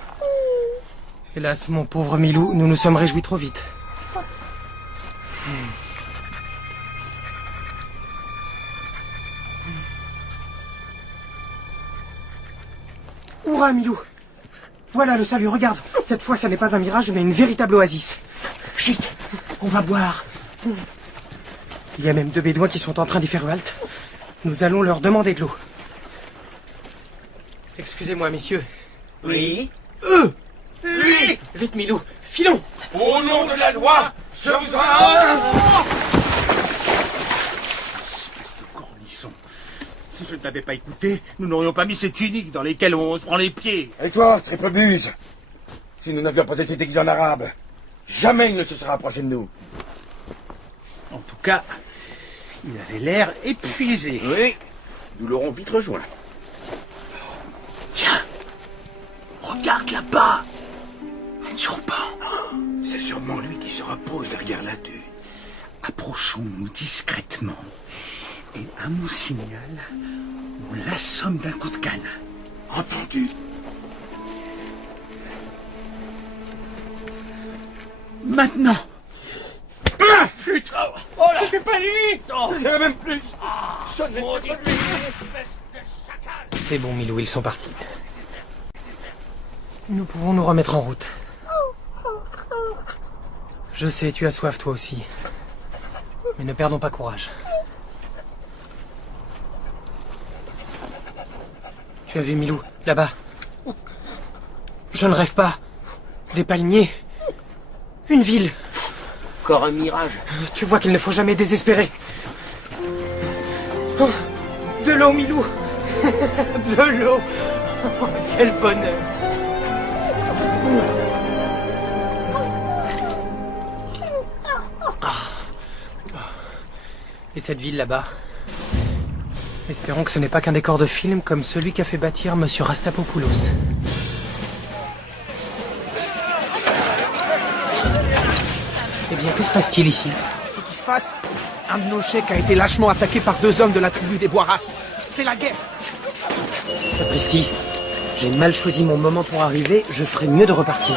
Hélas, mon pauvre Milou, nous nous sommes réjouis trop vite. Hourra, Milou! Voilà le salut, regarde! Cette fois, ça n'est pas un mirage, mais une véritable oasis. Chut! On va boire. Il y a même 2 bédouins qui sont en train d'y faire halte. Nous allons leur demander de l'eau. Excusez-moi, messieurs. Oui? Eux! Lui! Vite, Milou! Filons! Au nom de la loi, je vous en... Espèce de cornichon. Si je ne t'avais pas écouté, nous n'aurions pas mis ces tuniques dans lesquelles on se prend les pieds. Et toi, triple buse? Si nous n'avions pas été déguisés en arabe, jamais il ne se sera approché de nous. En tout cas, il avait l'air épuisé. Oui, nous l'aurons vite rejoint. Tiens, regarde là-bas. Un turban. C'est sûrement lui qui se repose derrière la dune. Approchons-nous discrètement. Et à mon signal, on l'assomme d'un coup de canne. Entendu. Maintenant. Ah, putain. Oh là, c'est pas lui. Il y en a même plus. C'est bon, Milou, ils sont partis. Nous pouvons nous remettre en route. Je sais, tu as soif toi aussi. Mais ne perdons pas courage. Tu as vu, Milou, là-bas? Je ne rêve pas. Des palmiers. Une ville. Encore un mirage. Tu vois qu'il ne faut jamais désespérer. Oh, de l'eau, Milou. De l'eau. Oh, quel bonheur. Et cette ville là-bas? Espérons que ce n'est pas qu'un décor de film comme celui qu'a fait bâtir Monsieur Rastapopoulos. Eh bien, que se passe-t-il ici? Ce qui se passe, un de nos chèques a été lâchement attaqué par 2 hommes de la tribu des Boiras. C'est la guerre. Sapristi, j'ai mal choisi mon moment pour arriver, je ferais mieux de repartir.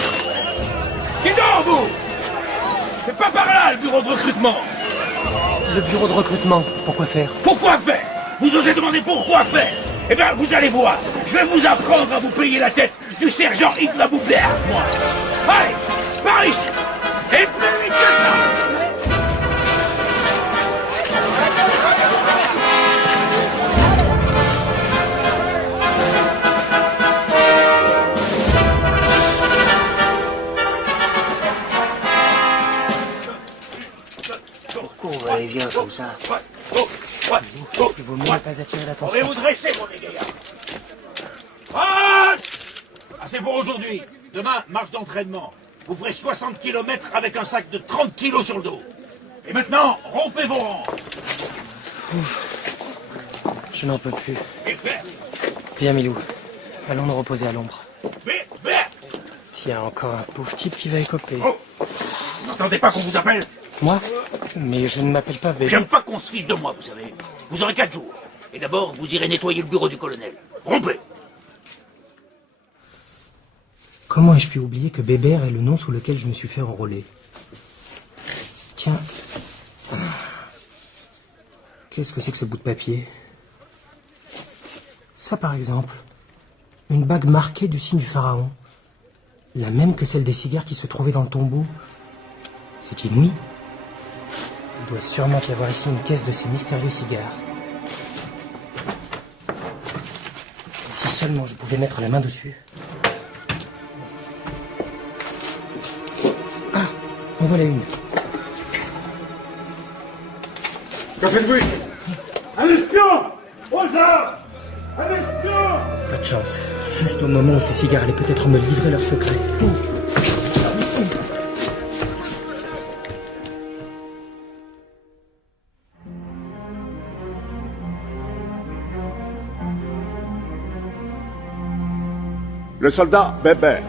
Qui dort, vous? C'est pas par là, le bureau de recrutement. Le bureau de recrutement, pourquoi faire? Pourquoi faire? Vous osez demander pourquoi faire? Eh bien, vous allez voir, je vais vous apprendre à vous payer la tête du sergent Hitler Boubler, moi. Allez, par ici. Et plus vite que ça. Pourquoi on va aller vient comme ça? Il vaut mieux ne pas attirer l'attention. Pourrez vous dresser, mon égayard. Ah, c'est pour aujourd'hui. Demain, marche d'entraînement. Vous ferez 60 km avec un sac de 30 kilos sur le dos. Et maintenant, rompez vos rangs. Je n'en peux plus. Et faire. Viens, Milou. Allons nous reposer à l'ombre. Mais. Tiens, encore un pauvre type qui va écoper. Oh. Vous n'entendez pas qu'on vous appelle? Moi? Mais je ne m'appelle pas bébé. J'aime pas qu'on se fiche de moi, vous savez. Vous aurez 4 jours. Et d'abord, vous irez nettoyer le bureau du colonel. Rompez. Comment ai-je pu oublier que Bébert est le nom sous lequel je me suis fait enrôler? Tiens. Qu'est-ce que c'est que ce bout de papier? Ça, par exemple. Une bague marquée du signe du pharaon. La même que celle des cigares qui se trouvaient dans le tombeau. C'est inouï. Il doit sûrement y avoir ici une caisse de ces mystérieux cigares. Si seulement je pouvais mettre la main dessus. Ah, en voilà une. Que faites-vous ici? Un espion! Aux armes! Un espion! Pas de chance. Juste au moment où ces cigares allaient peut-être me livrer leurs secrets. Le soldat Bébert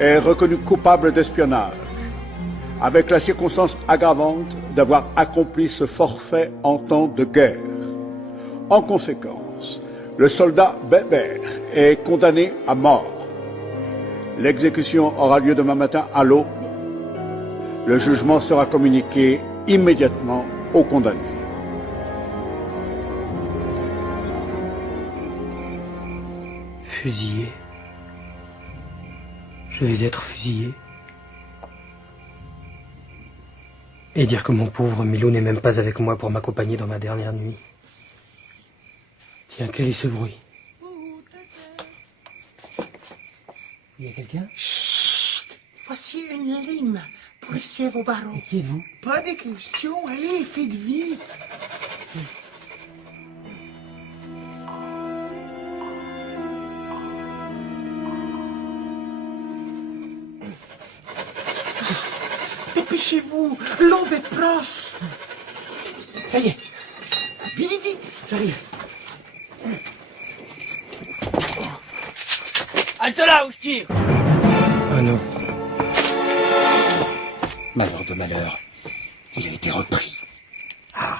est reconnu coupable d'espionnage, avec la circonstance aggravante d'avoir accompli ce forfait en temps de guerre. En conséquence, le soldat Bébert est condamné à mort. L'exécution aura lieu demain matin à l'aube. Le jugement sera communiqué immédiatement aux condamnés. Fusillé. Je vais être fusillé. Et dire que mon pauvre Milou n'est même pas avec moi pour m'accompagner dans ma dernière nuit. Tiens, quel est ce bruit? Il y a quelqu'un? Chut! Voici une ligne. Policier vos barreaux. Qui êtes-vous? Pas de questions. Allez, faites vite. Dépêchez-vous, l'aube est proche. Ça y est. Vite, vite. J'arrive. Halte là où je tire! Oh non. Malheur de malheur, il a été repris. Ah.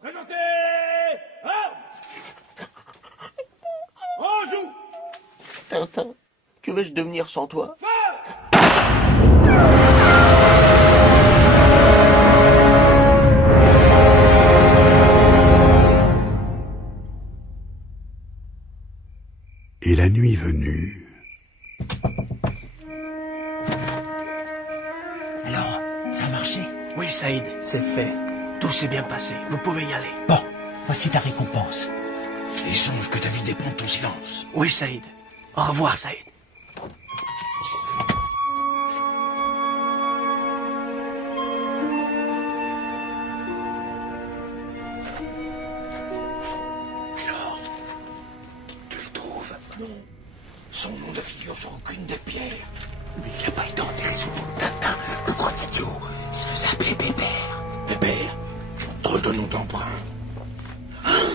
Présentez! On joue! Tintin, que vais-je devenir sans toi? Et la nuit venue... Alors, ça a marché? Oui, Saïd, c'est fait. Tout s'est bien passé. Vous pouvez y aller. Bon, voici ta récompense. Et songe que ta vie dépend de ton silence. Oui, Saïd. Au revoir, Saïd. Non. Son nom ne figure sur aucune des pierres. Mais il n'a pas été enterré sous le nom de Tintin. Le gros idiot. Il se faisait appeler Bébert. Bébert, trop de noms d'emprunt. Hein?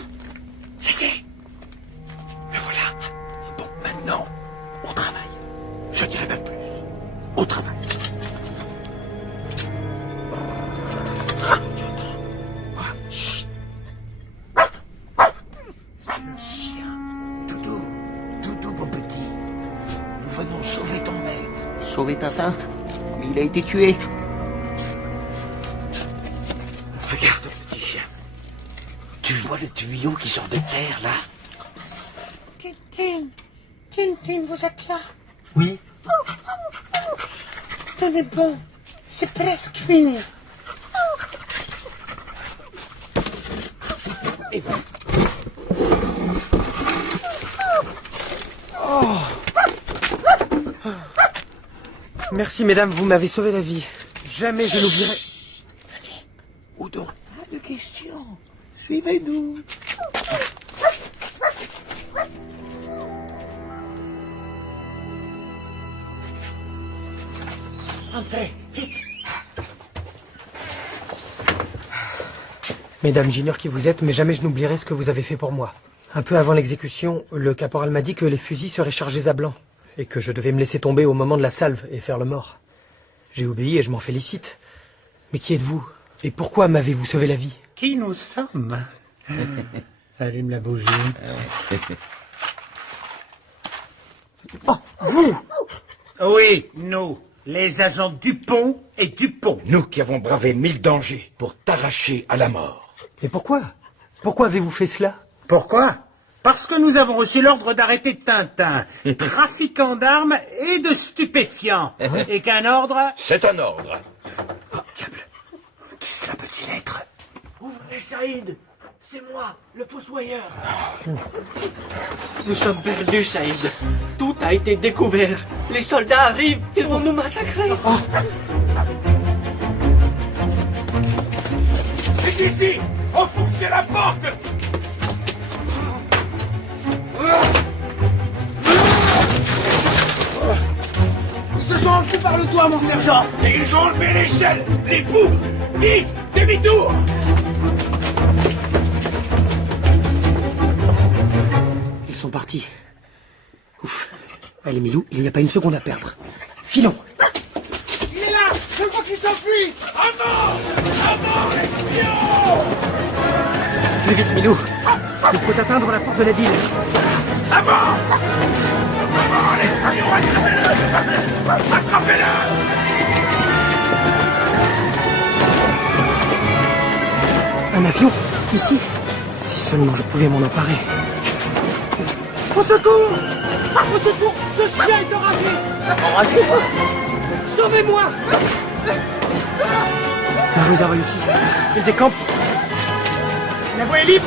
Ça y est. Le voilà. Bon, maintenant, au travail. Je dirais même plus. Au travail. Ah, tu entends? Quoi? Chut. C'est le chien. Doudou. Doudou, mon petit. Nous venons sauver ton maître. Sauver Tintin? Mais il a été tué. Regarde, petit chien. Tu vois le tuyau qui sort de terre, là? Tintin. Tintin, vous êtes là? Oui. Tenez bon. C'est presque fini. Et vous? Oh. Merci, mesdames, vous m'avez sauvé la vie. Jamais je n'oublierai... Venez. Où donc? Pas de questions. Suivez-nous. Entrez, vite. Mesdames, j'ignore qui vous êtes, mais jamais je n'oublierai ce que vous avez fait pour moi. Un peu avant l'exécution, le caporal m'a dit que les fusils seraient chargés à blanc, et que je devais me laisser tomber au moment de la salve et faire le mort. J'ai obéi et je m'en félicite. Mais qui êtes-vous? Et pourquoi m'avez-vous sauvé la vie? Qui nous sommes? Allume la bougie. Oh, vous! Oui, nous, les agents Dupont et Dupont. Nous qui avons bravé 1000 dangers pour t'arracher à la mort. Mais pourquoi? Pourquoi avez-vous fait cela? Pourquoi? Parce que nous avons reçu l'ordre d'arrêter Tintin, trafiquant d'armes et de stupéfiants. Et qu'un ordre... C'est un ordre. Oh, diable. Qui cela peut-il être? Ouvrez, Saïd. C'est moi, le fossoyeur. Nous sommes perdus, Saïd. Tout a été découvert. Les soldats arrivent. Ils vont nous massacrer. Oh. C'est ici. Enfoncez la porte. Ils se sont enfuis par le toit, mon sergent. Et ils ont enlevé l'échelle, les bouts. Vite, demi-tour. Ils sont partis. Ouf. Allez, Milou, il n'y a pas une seconde à perdre. Filons. Il est là. Je crois qu'il s'enfuit. À mort, l'espion. Plus vite, Milou. Il faut atteindre la porte de la ville. À mort, l'espion. Attrapez-le. Un avion? Ici? Si seulement je pouvais m'en emparer. Au secours! Au secours! Ce chien est enragé! Enragé? Sauvez-moi! La ruse a réussi. Il décampe. La voie est libre!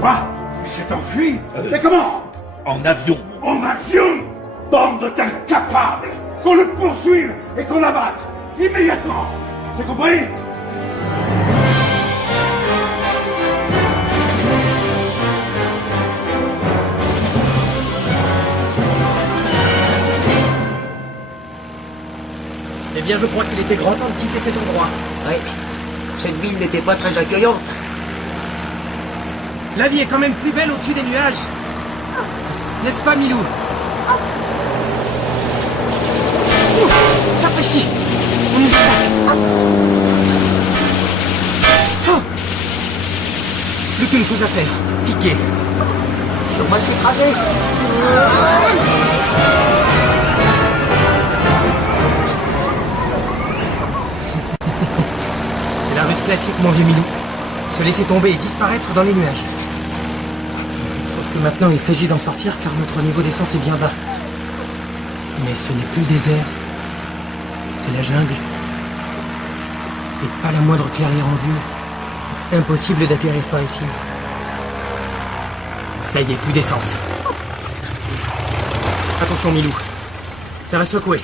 Quoi? Il s'est enfui? Mais comment? En avion. En avion? Bande d'incapables! Qu'on le poursuive et qu'on l'abatte! Immédiatement! C'est compris? Eh bien, je crois qu'il était grand temps de quitter cet endroit. Oui. Cette ville n'était pas très accueillante. La vie est quand même plus belle au-dessus des nuages. N'est-ce pas, Milou? Sapristi! On nous attaque! Oh! Plus qu'une chose à faire. Piquer. On va s'écraser. C'est la ruse classique, mon vieux Milou. Se laisser tomber et disparaître dans les nuages. Sauf que maintenant, il s'agit d'en sortir car notre niveau d'essence est bien bas. Mais ce n'est plus le désert. C'est la jungle. Et pas la moindre clairière en vue. Impossible d'atterrir par ici. Ça y est, plus d'essence. Attention, Milou. Ça va secouer.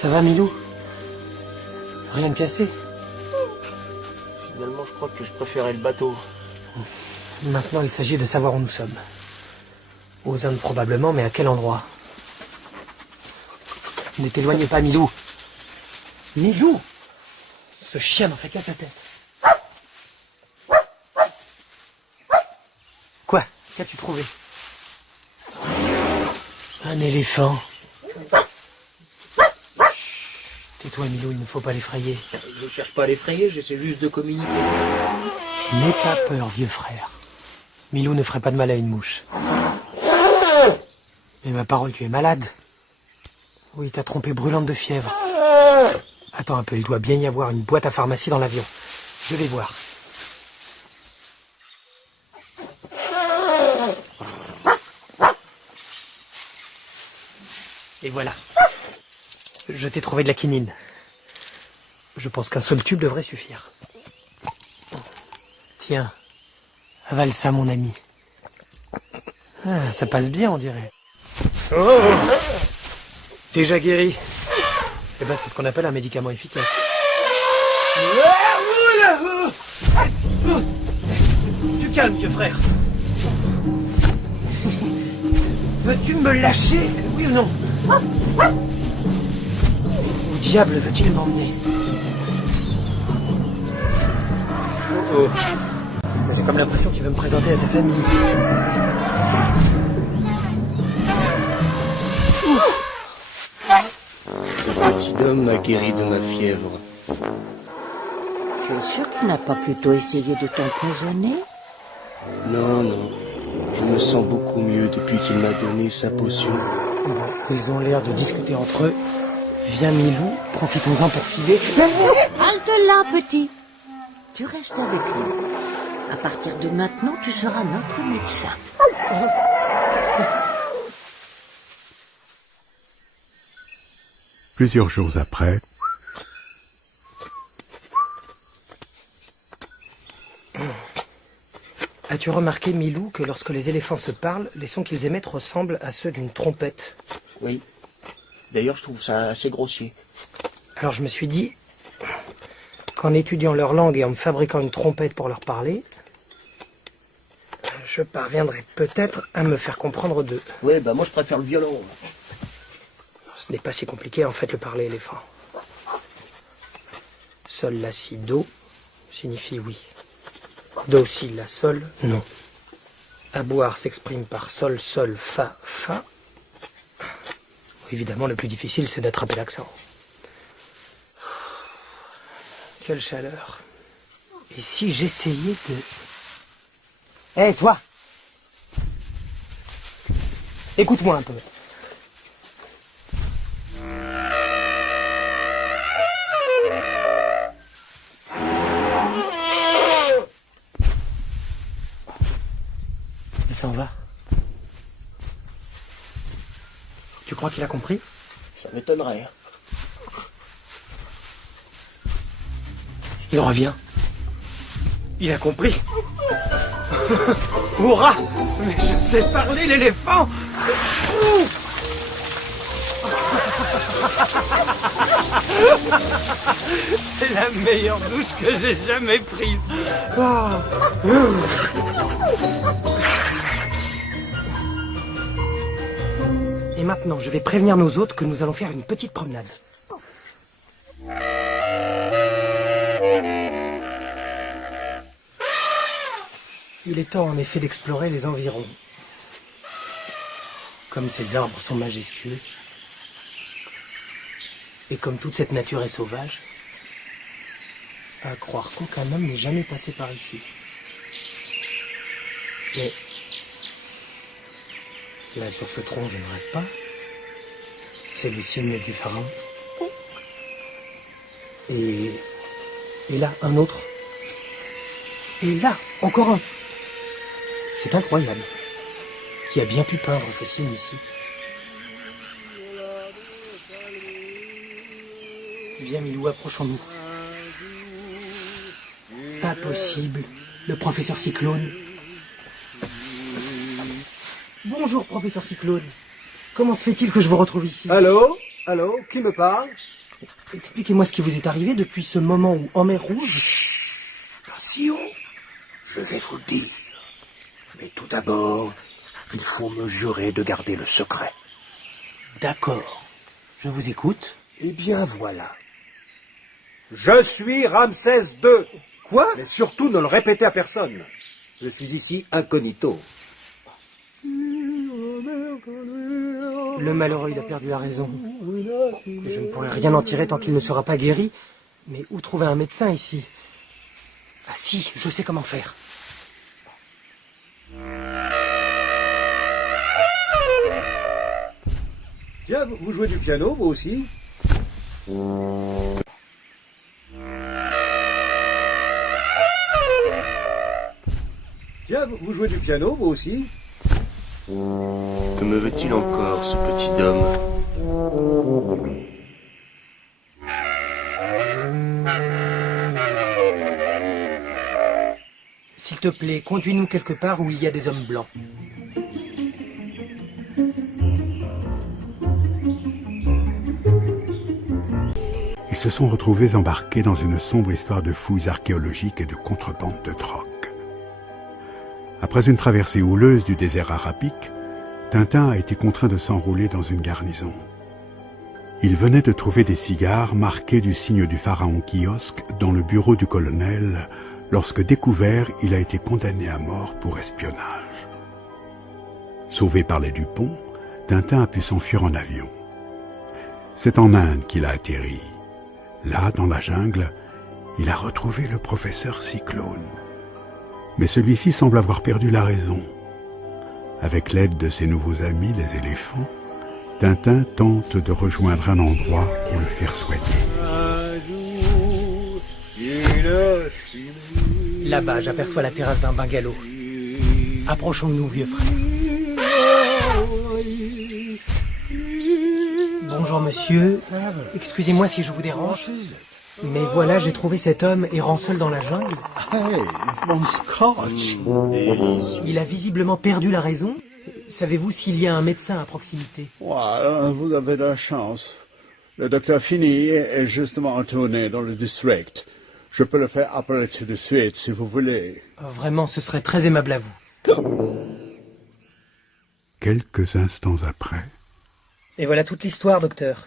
Ça va, Milou? Rien de cassé? Finalement, je crois que je préférais le bateau. Maintenant, il s'agit de savoir où nous sommes. Aux Indes probablement, mais à quel endroit? Ne t'éloigne pas, Milou. Milou! Ce chien n'en fait qu'à sa tête. Quoi? Qu'as-tu trouvé? Un éléphant. Tais-toi, Milou, il ne faut pas l'effrayer. Je ne cherche pas à l'effrayer, j'essaie juste de communiquer. N'aie pas peur, vieux frère. Milou ne ferait pas de mal à une mouche. Mais ma parole, tu es malade. Oui, t'as trompé brûlante de fièvre. Attends un peu, il doit bien y avoir une boîte à pharmacie dans l'avion. Je vais voir. Et voilà. Je t'ai trouvé de la quinine. Je pense qu'un seul tube devrait suffire. Tiens, avale ça, mon ami. Ah, ça passe bien, on dirait. Oh! Déjà guéri. Eh ben, c'est ce qu'on appelle un médicament efficace. Tu calmes, vieux frère. Veux-tu me lâcher, oui ou non? Où diable veut-il m'emmener? Oh oh. J'ai comme l'impression qu'il veut me présenter à sa famille. Ce petit homme m'a guéri de ma fièvre. Tu es sûr qu'il n'a pas plutôt essayé de t'empoisonner? Non, non. Je me sens beaucoup mieux depuis qu'il m'a donné sa potion. Bon, ils ont l'air de discuter entre eux. Viens, Milou, profitons-en pour filer. Halte là, petit. Tu restes avec nous. À partir de maintenant, tu seras notre médecin. Plusieurs jours après, as-tu remarqué, Milou, que lorsque les éléphants se parlent, les sons qu'ils émettent ressemblent à ceux d'une trompette? Oui. D'ailleurs, je trouve ça assez grossier. Alors je me suis dit qu'en étudiant leur langue et en me fabriquant une trompette pour leur parler, je parviendrai peut-être à me faire comprendre d'eux. Ouais, bah moi je préfère le violon. Ce n'est pas si compliqué en fait le parler éléphant. Sol, la, si, do signifie oui. Do, si, la, sol, non. À boire s'exprime par sol, sol, fa, fa. Évidemment, le plus difficile, c'est d'attraper l'accent. Quelle chaleur. Et si j'essayais de... Hé, toi! Écoute-moi un peu. Il s'en va. Tu crois qu'il a compris? Ça m'étonnerait. Il revient. Il a compris. Hurrah! Mais je sais parler, l'éléphant! C'est la meilleure douche que j'ai jamais prise. Et maintenant, je vais prévenir nos hôtes que nous allons faire une petite promenade. Il est temps en effet d'explorer les environs. Comme ces arbres sont majestueux, et comme toute cette nature est sauvage, à croire qu'aucun homme n'est jamais passé par ici. Mais là, sur ce tronc, je ne rêve pas. C'est le signe du pharaon. Et là, un autre. Et là, encore un. C'est incroyable. Qui a bien pu peindre ce signe ici? Viens, Milou, approchons-nous. Pas possible. Le professeur Cyclone. Bonjour, professeur Cyclone. Comment se fait-il que je vous retrouve ici? Allô? Allô? Qui me parle? Expliquez-moi ce qui vous est arrivé depuis ce moment où, en mer Rouge... Attention, je vais vous le dire. Mais tout d'abord, il faut me jurer de garder le secret. D'accord. Je vous écoute. Eh bien, voilà. Je suis Ramsès II. Quoi? Mais surtout, ne le répétez à personne. Je suis ici incognito. Le malheureux, il a perdu la raison. Je ne pourrai rien en tirer tant qu'il ne sera pas guéri. Mais où trouver un médecin ici? Ah si, je sais comment faire. Tiens, vous jouez du piano, vous aussi? Tiens, vous jouez du piano, vous aussi? Que me veut-il encore, ce petit homme? S'il te plaît, conduis-nous quelque part où il y a des hommes blancs. Ils se sont retrouvés embarqués dans une sombre histoire de fouilles archéologiques et de contrebande de drogue. Après une traversée houleuse du désert arabique, Tintin a été contraint de s'enrôler dans une garnison. Il venait de trouver des cigares marqués du signe du pharaon Kiosque dans le bureau du colonel. Lorsque découvert, il a été condamné à mort pour espionnage. Sauvé par les Dupont, Tintin a pu s'enfuir en avion. C'est en Inde qu'il a atterri. Là, dans la jungle, il a retrouvé le professeur Cyclone. Mais celui-ci semble avoir perdu la raison. Avec l'aide de ses nouveaux amis, les éléphants, Tintin tente de rejoindre un endroit pour le faire soigner. Là-bas, j'aperçois la terrasse d'un bungalow. Approchons-nous, vieux frère. Bonjour, monsieur. Excusez-moi si je vous dérange. Mais voilà, j'ai trouvé cet homme errant seul dans la jungle. Hey, mon scotch. Il a visiblement perdu la raison. Savez-vous s'il y a un médecin à proximité? Ouais, vous avez de la chance. Le docteur Finney est justement en tournée dans le district. Je peux le faire appeler tout de suite, si vous voulez. Vraiment, ce serait très aimable à vous. Quelques instants après... Et voilà toute l'histoire, docteur.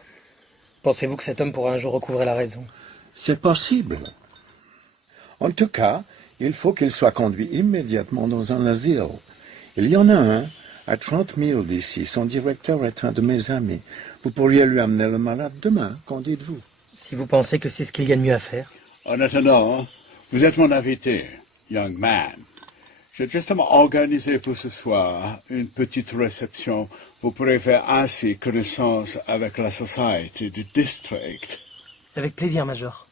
Pensez-vous que cet homme pourra un jour recouvrer la raison? C'est possible. En tout cas, il faut qu'il soit conduit immédiatement dans un asile. Il y en a un à 30 milles d'ici. Son directeur est un de mes amis. Vous pourriez lui amener le malade demain, qu'en dites-vous? Si vous pensez que c'est ce qu'il y a de mieux à faire. En attendant, vous êtes mon invité, young man. J'ai justement organisé pour ce soir une petite réception. Vous pourrez faire ainsi connaissance avec la société du district. Avec plaisir, Major.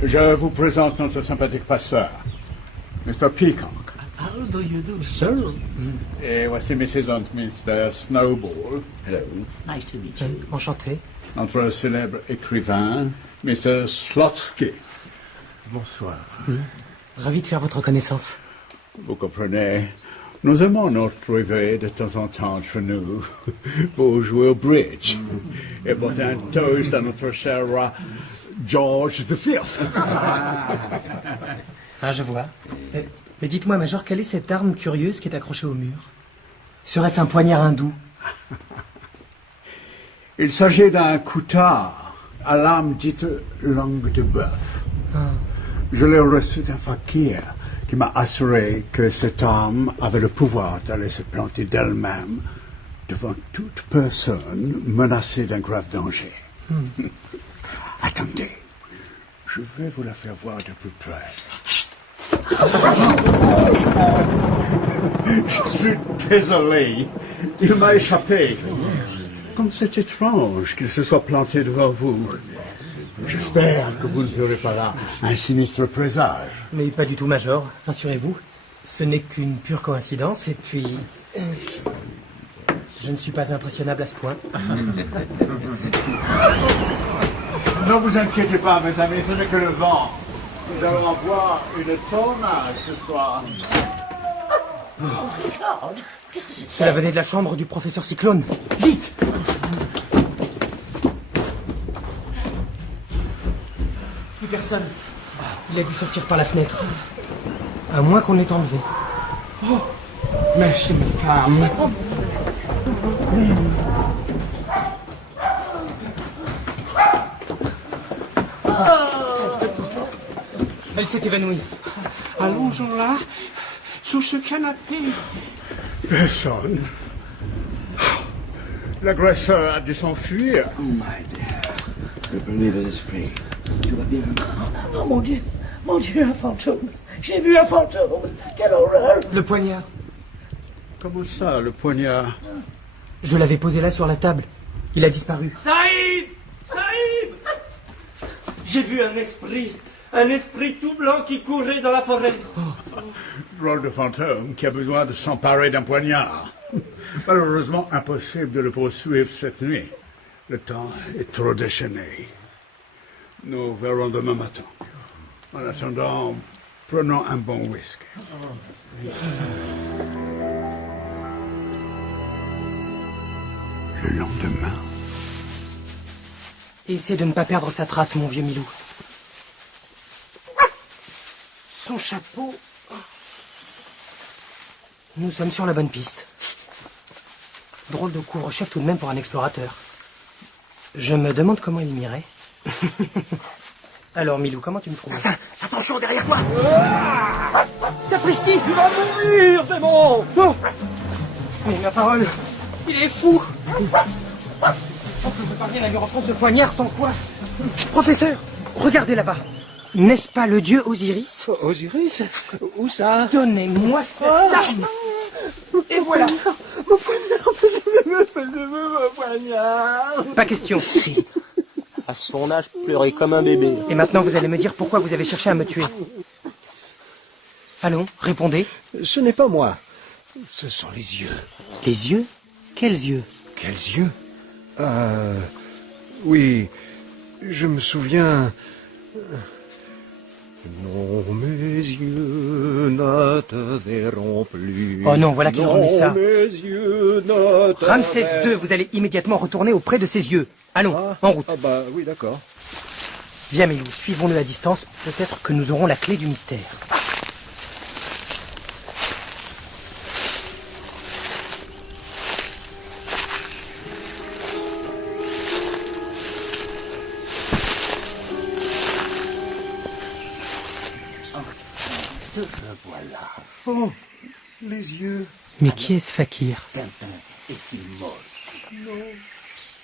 Je vous présente notre sympathique pasteur, Mr. Peacock. How do you do, sir? Et voici Mrs. and Mr. Snowball. Hello. Nice to meet you. Enchanté. Notre célèbre écrivain, Mr. Slotsky. Bonsoir. Ravi de faire votre connaissance. Vous comprenez, nous aimons nous retrouver de temps en temps entre nous pour jouer au bridge et porter un toast à notre cher roi George V. Ah, je vois. Mais dites-moi, Major, quelle est cette arme curieuse qui est accrochée au mur? Serait-ce un poignard hindou? Il s'agit d'un koutard à lame dite langue de bœuf. Je l'ai reçu d'un fakir qui m'a assuré que cette arme avait le pouvoir d'aller se planter d'elle-même devant toute personne menacée d'un grave danger. Attendez, je vais vous la faire voir de plus près. Je suis désolé, il m'a échappé. Comme c'est étrange qu'il se soit planté devant vous. J'espère que vous ne ferez pas là un sinistre présage. Mais pas du tout, Major, rassurez-vous. Ce n'est qu'une pure coïncidence, et puis... je ne suis pas impressionnable à ce point. Ne vous inquiétez pas, mes amis, ce n'est que le vent. Nous allons avoir une tornade ce soir. Qu'est-ce que c'est que ça? Cela venait de la chambre du professeur Cyclone. Vite! Plus personne. Il a dû sortir par la fenêtre. À moins qu'on l'ait enlevé. Oh, mais c'est une femme. Elle s'est évanouie. Allons-en-là, sous ce canapé. Personne. L'agresseur a dû s'enfuir. Oh, my dear. Je believe les esprits. Tout va bien. Oh mon Dieu, un fantôme. J'ai vu un fantôme. Quelle horreur. Le poignard. Comment ça, le poignard? Je l'avais posé là sur la table. Il a disparu. Saïd! Saïd! J'ai vu un esprit tout blanc qui courait dans la forêt. Drôle de fantôme qui a besoin de s'emparer d'un poignard. Malheureusement, impossible de le poursuivre cette nuit. Le temps est trop déchaîné. Nous verrons demain matin. En attendant, prenons un bon whisky. Le lendemain... Essaie de ne pas perdre sa trace, mon vieux Milou. Son chapeau... Nous sommes sur la bonne piste. Drôle de couvre-chef tout de même pour un explorateur. Je me demande comment il m'irait. Alors, Milou, comment tu me trouves? Attention, derrière toi. Sapristi! Tu vas mourir, démon! Oh. Mais ma parole, il est fou! Faut que je parvienne à lui reprendre ce poignard sans quoi... Professeur, regardez là-bas. N'est-ce pas le dieu Osiris? Osiris? Où ça? Donnez-moi cette arme! Et voilà! Mon poignard! Pas question. À son âge, pleurer comme un bébé. Et maintenant, vous allez me dire pourquoi vous avez cherché à me tuer. Allons, répondez. Ce n'est pas moi. Ce sont les yeux. Les yeux? Quels yeux? Quels yeux? Oui, je me souviens... Non, mes yeux ne te verront plus. Oh non, voilà qu'il remet ça. Mes yeux ne te Ramsès II, vous allez immédiatement retourner auprès de ses yeux. Allons, en route. Ah bah oui, d'accord. Viens, Milou, suivons-le à distance. Peut-être que nous aurons la clé du mystère. Te voilà. Oh, les yeux. Mais qui est ce fakir? Tintin est-il mort? Non,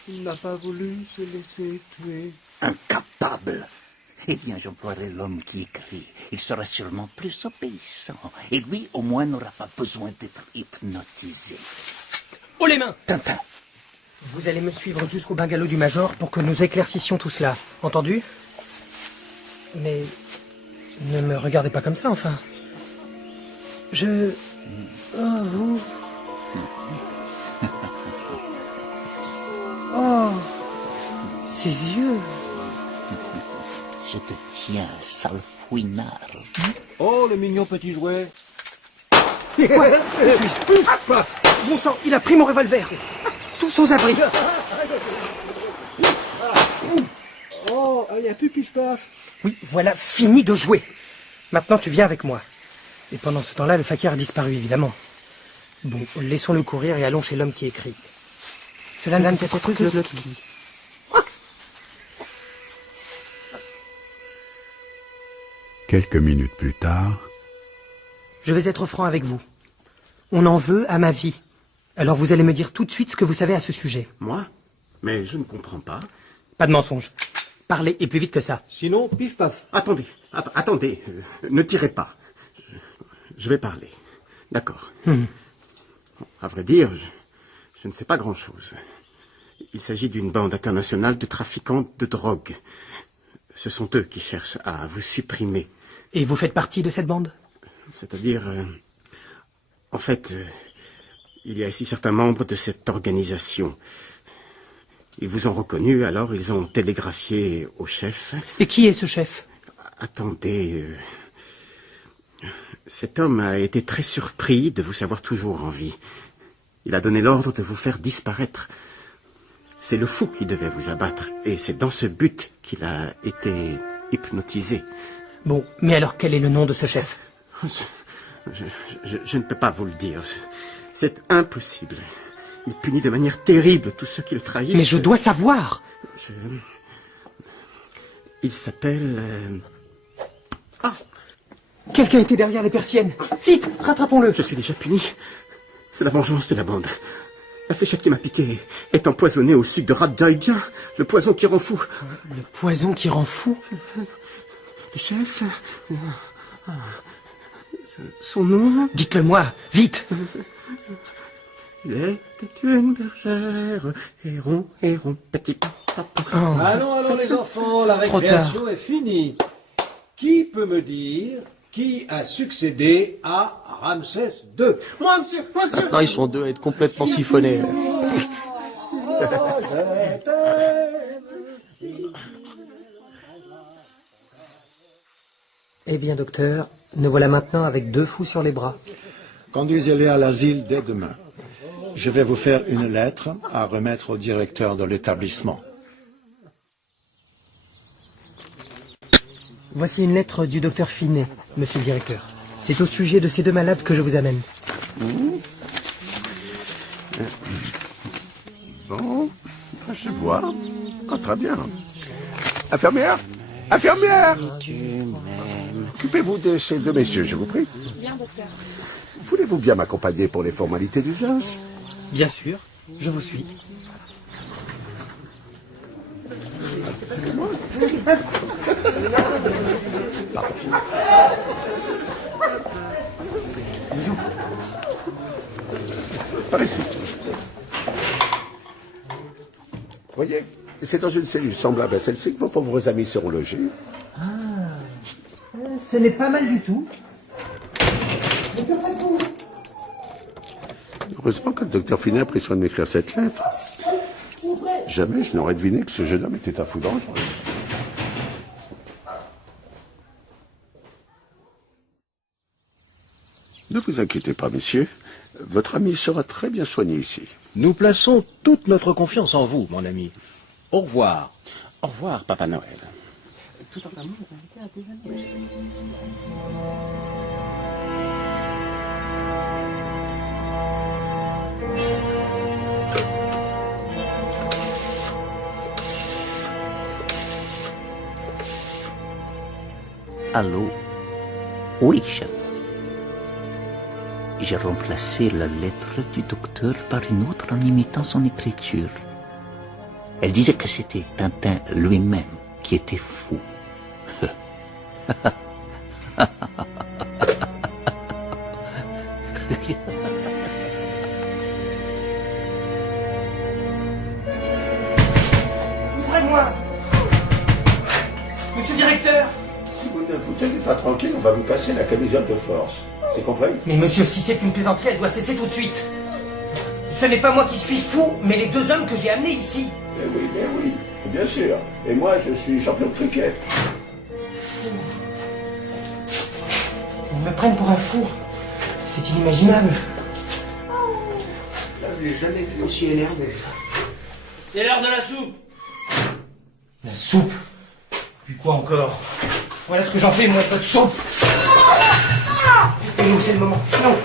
il n'a pas voulu se laisser tuer. Incapable. Eh bien, j'emploierai l'homme qui écrit. Il sera sûrement plus obéissant. Et lui, au moins, n'aura pas besoin d'être hypnotisé. Haut les mains! Tintin. Vous allez me suivre jusqu'au bungalow du Major pour que nous éclaircissions tout cela. Entendu? Mais... ne me regardez pas comme ça, enfin. Oh, vous... Oh, ses yeux. Je te tiens, sale fouinard. Oh, le mignon petit jouet. Quoi? Bon sang, il a pris mon revolver. Tous aux abris. Oh, il n'y a plus pif-paf. Oui, voilà, fini de jouer. Maintenant, tu viens avec moi. Et pendant ce temps-là, le fakir a disparu, évidemment. Bon, laissons-le courir et allons chez l'homme qui écrit. Cela ne peut être que Zlotsky. Quelques minutes plus tard... Je vais être franc avec vous. On en veut à ma vie. Alors vous allez me dire tout de suite ce que vous savez à ce sujet. Moi? Mais je ne comprends pas. Pas de mensonge. Parlez, et plus vite que ça. Sinon, pif paf. Attendez, ne tirez pas. Je vais parler. D'accord. À vrai dire, je ne sais pas grand-chose. Il s'agit d'une bande internationale de trafiquants de drogue. Ce sont eux qui cherchent à vous supprimer. Et vous faites partie de cette bande? C'est-à-dire... en fait, il y a ici certains membres de cette organisation. Ils vous ont reconnu, alors ils ont télégraphié au chef. Et qui est ce chef? Attendez... Cet homme a été très surpris de vous savoir toujours en vie. Il a donné l'ordre de vous faire disparaître. C'est le fou qui devait vous abattre, et c'est dans ce but qu'il a été hypnotisé. Bon, mais alors quel est le nom de ce chef? Je ne peux pas vous le dire. C'est impossible. Il punit de manière terrible tous ceux qui le trahissent. Mais je dois savoir. Il s'appelle... Quelqu'un était derrière les persiennes. Vite, rattrapons-le. Je suis déjà puni. C'est la vengeance de la bande. La fléchette qui m'a piqué est empoisonnée au sucre de Radjaïdja, le poison qui rend fou. Le poison qui rend fou? Le chef... Son nom? Dites-le moi, vite. Il était une bergère, héron, petit papa. Allons, les enfants, la récréation est finie. Qui peut me dire qui a succédé à Ramsès II? Moi, monsieur. Maintenant, ils sont deux à être complètement siphonnés. Eh bien, docteur, nous voilà maintenant avec 2 fous sur les bras. Conduisez-les à l'asile dès demain. Je vais vous faire une lettre à remettre au directeur de l'établissement. Voici une lettre du docteur Finet, monsieur le directeur. C'est au sujet de ces 2 malades que je vous amène. Bon, je vois. Ah, très bien. Infirmière? Infirmière! Occupez-vous de ces 2 messieurs, je vous prie. Bien, docteur. Voulez-vous bien m'accompagner pour les formalités d'usage? Bien sûr, je vous suis. Par ici. Voyez, c'est dans une cellule semblable à celle-ci que vos pauvres amis seront logés. Ce n'est pas mal du tout. Heureusement que le docteur Finet a pris soin de m'écrire cette lettre. Jamais je n'aurais deviné que ce jeune homme était un fou dangereux. Ne vous inquiétez pas, messieurs. Votre ami sera très bien soigné ici. Nous plaçons toute notre confiance en vous, mon ami. Au revoir. Au revoir, Papa Noël. Tout en amour, Allô? Oui, chef. J'ai remplacé la lettre du docteur par une autre en imitant son écriture. Elle disait que c'était Tintin lui-même qui était fou. Ouvrez-moi! Monsieur le directeur! Si vous ne vous tenez pas tranquille, on va vous passer la camisole de force. C'est compris? Mais monsieur, si c'est une plaisanterie, elle doit cesser tout de suite. Ce n'est pas moi qui suis fou, mais les 2 hommes que j'ai amenés ici. Mais oui, bien sûr. Et moi, je suis champion de cricket. Fou. Ils me prennent pour un fou. C'est inimaginable. Là, je l'ai jamais vu aussi énervé. C'est l'heure de la soupe. La soupe? Puis quoi encore? Voilà ce que j'en fais, moi, pas de soupe. Et nous, c'est le moment. Non.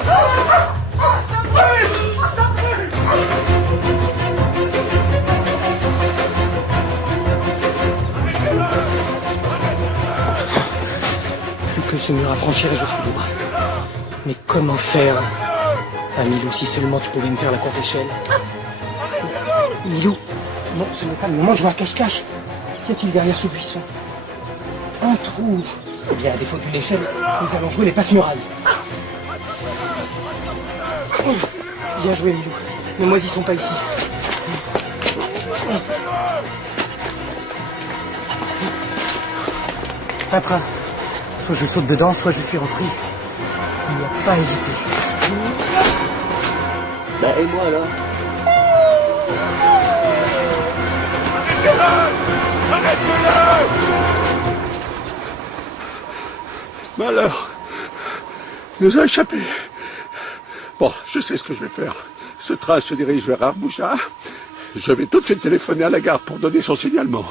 Plus que ce mur à franchir et je suis libre. Mais comment faire? Ah, Milou, si seulement tu pouvais me faire la courte échelle. Milou, non, ce n'est pas le moment de jouer à cache-cache. Qu'y a-t-il derrière ce buisson? Un trou. Eh bien, à défaut d'une échelle, nous allons jouer les passe-murailles. Bien joué, Milou. Ne moisissons pas ici. Un train. Soit je saute dedans, soit je suis repris. Il n'y a pas à hésiter. Bah, et moi alors? Arrêtez-le! Malheur nous a échappé. Bon, je sais ce que je vais faire. Ce train se dirige vers Arboucha. Je vais tout de suite téléphoner à la gare pour donner son signalement.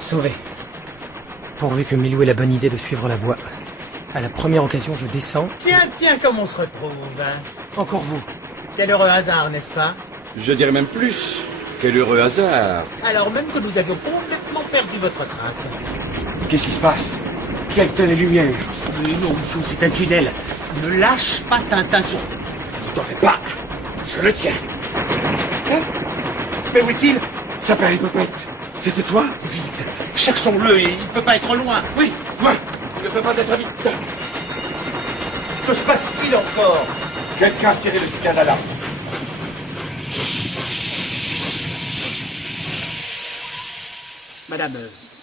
Sauvé. Pourvu que Milou ait la bonne idée de suivre la voie. À la première occasion, je descends. Tiens, comme on se retrouve. Encore vous. Quel heureux hasard, n'est-ce pas? Je dirais même plus. Quel heureux hasard. Alors même que nous avions complètement perdu votre trace. Qu'est-ce qui se passe? Quelle telle lumière? Mais non, Michou, c'est un tunnel. Ne lâche pas Tintin sur... T'en fais pas. Je le tiens. Hein? Mais où est-il? Ça paraît Popette. C'était toi? Vite, cherchons-le, il ne peut pas être loin. Oui, loin. Il ne peut pas être vite. Que se passe-t-il encore? Quelqu'un a tiré le signal d'alarme. Madame,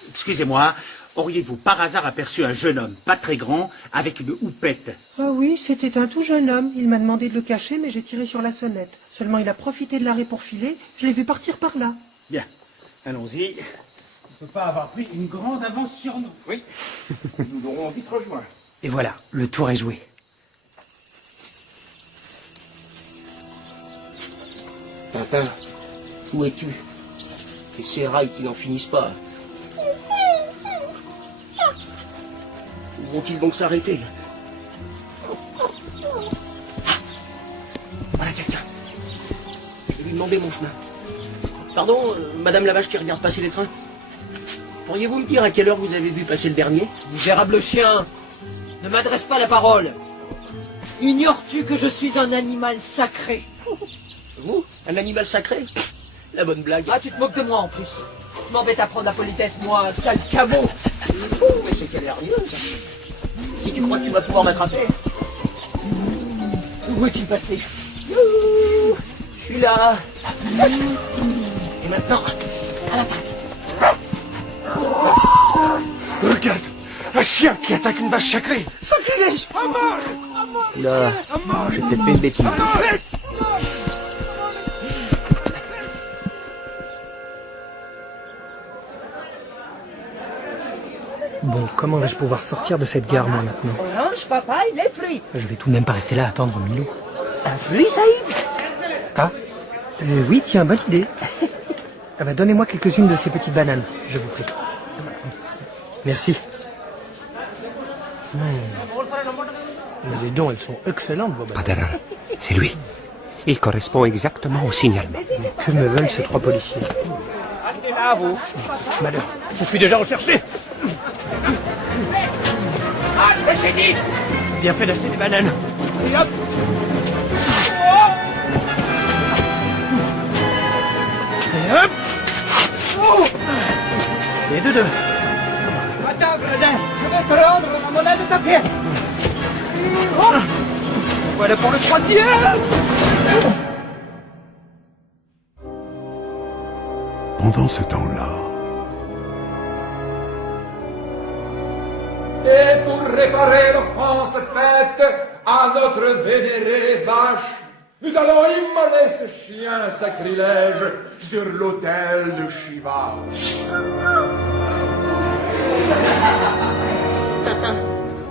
excusez-moi, auriez-vous par hasard aperçu un jeune homme, pas très grand, avec une houppette? Ah oui, c'était un tout jeune homme. Il m'a demandé de le cacher, mais j'ai tiré sur la sonnette. Seulement, il a profité de l'arrêt pour filer. Je l'ai vu partir par là. Bien, allons-y. On ne peut pas avoir pris une grande avance sur nous. Oui, nous l'aurons vite rejoint. Et voilà, le tour est joué. Tintin, où es-tu? Et ces rails qui n'en finissent pas. Où vont-ils donc s'arrêter? Voilà quelqu'un. Je vais lui demander mon chemin. Pardon, madame la vache qui regarde passer les trains. Pourriez-vous me dire à quelle heure vous avez vu passer le dernier? Misérable chien, ne m'adresse pas la parole. Ignores-tu que je suis un animal sacré? Vous? Un animal sacré? La bonne blague. Ah, tu te moques de moi en plus. Je m'embête à prendre la politesse, moi, sale cabot. Mais c'est quel air mieux, ça. Si tu crois que tu vas pouvoir m'attraper. Où es-tu passé? Je suis là. Et maintenant, à l'attaque. Regarde, un chien qui attaque une vache sacrée. Sacrilège! À mort! Là, j'ai peut-être fait une bêtise. Bon, comment vais-je pouvoir sortir de cette gare, moi, maintenant? Orange, papaye, les fruits. Je vais tout de même pas rester là à attendre Milou. Un fruit, Saïd? Ah, oui, tiens, bonne idée. Ah bah, donnez-moi quelques-unes de ces petites bananes, je vous prie. Merci. Mais les dons, elles sont excellentes, vos bananes. Pas d'erreur. C'est lui. Il correspond exactement au signalement. Mais que me veulent ces trois policiers? Restez là, vous. Malheur, je suis déjà recherché. Ah, j'ai dit. J'ai bien fait d'acheter des bananes. Et hop. Et hop. Et deux. Attends, Gredin, je vais te rendre la monnaie de ta pièce. Voilà pour le troisième. Pendant ce temps-là, Et pour réparer l'offense faite à notre vénérée vache, nous allons immoler ce chien sacrilège sur l'autel de Shiva.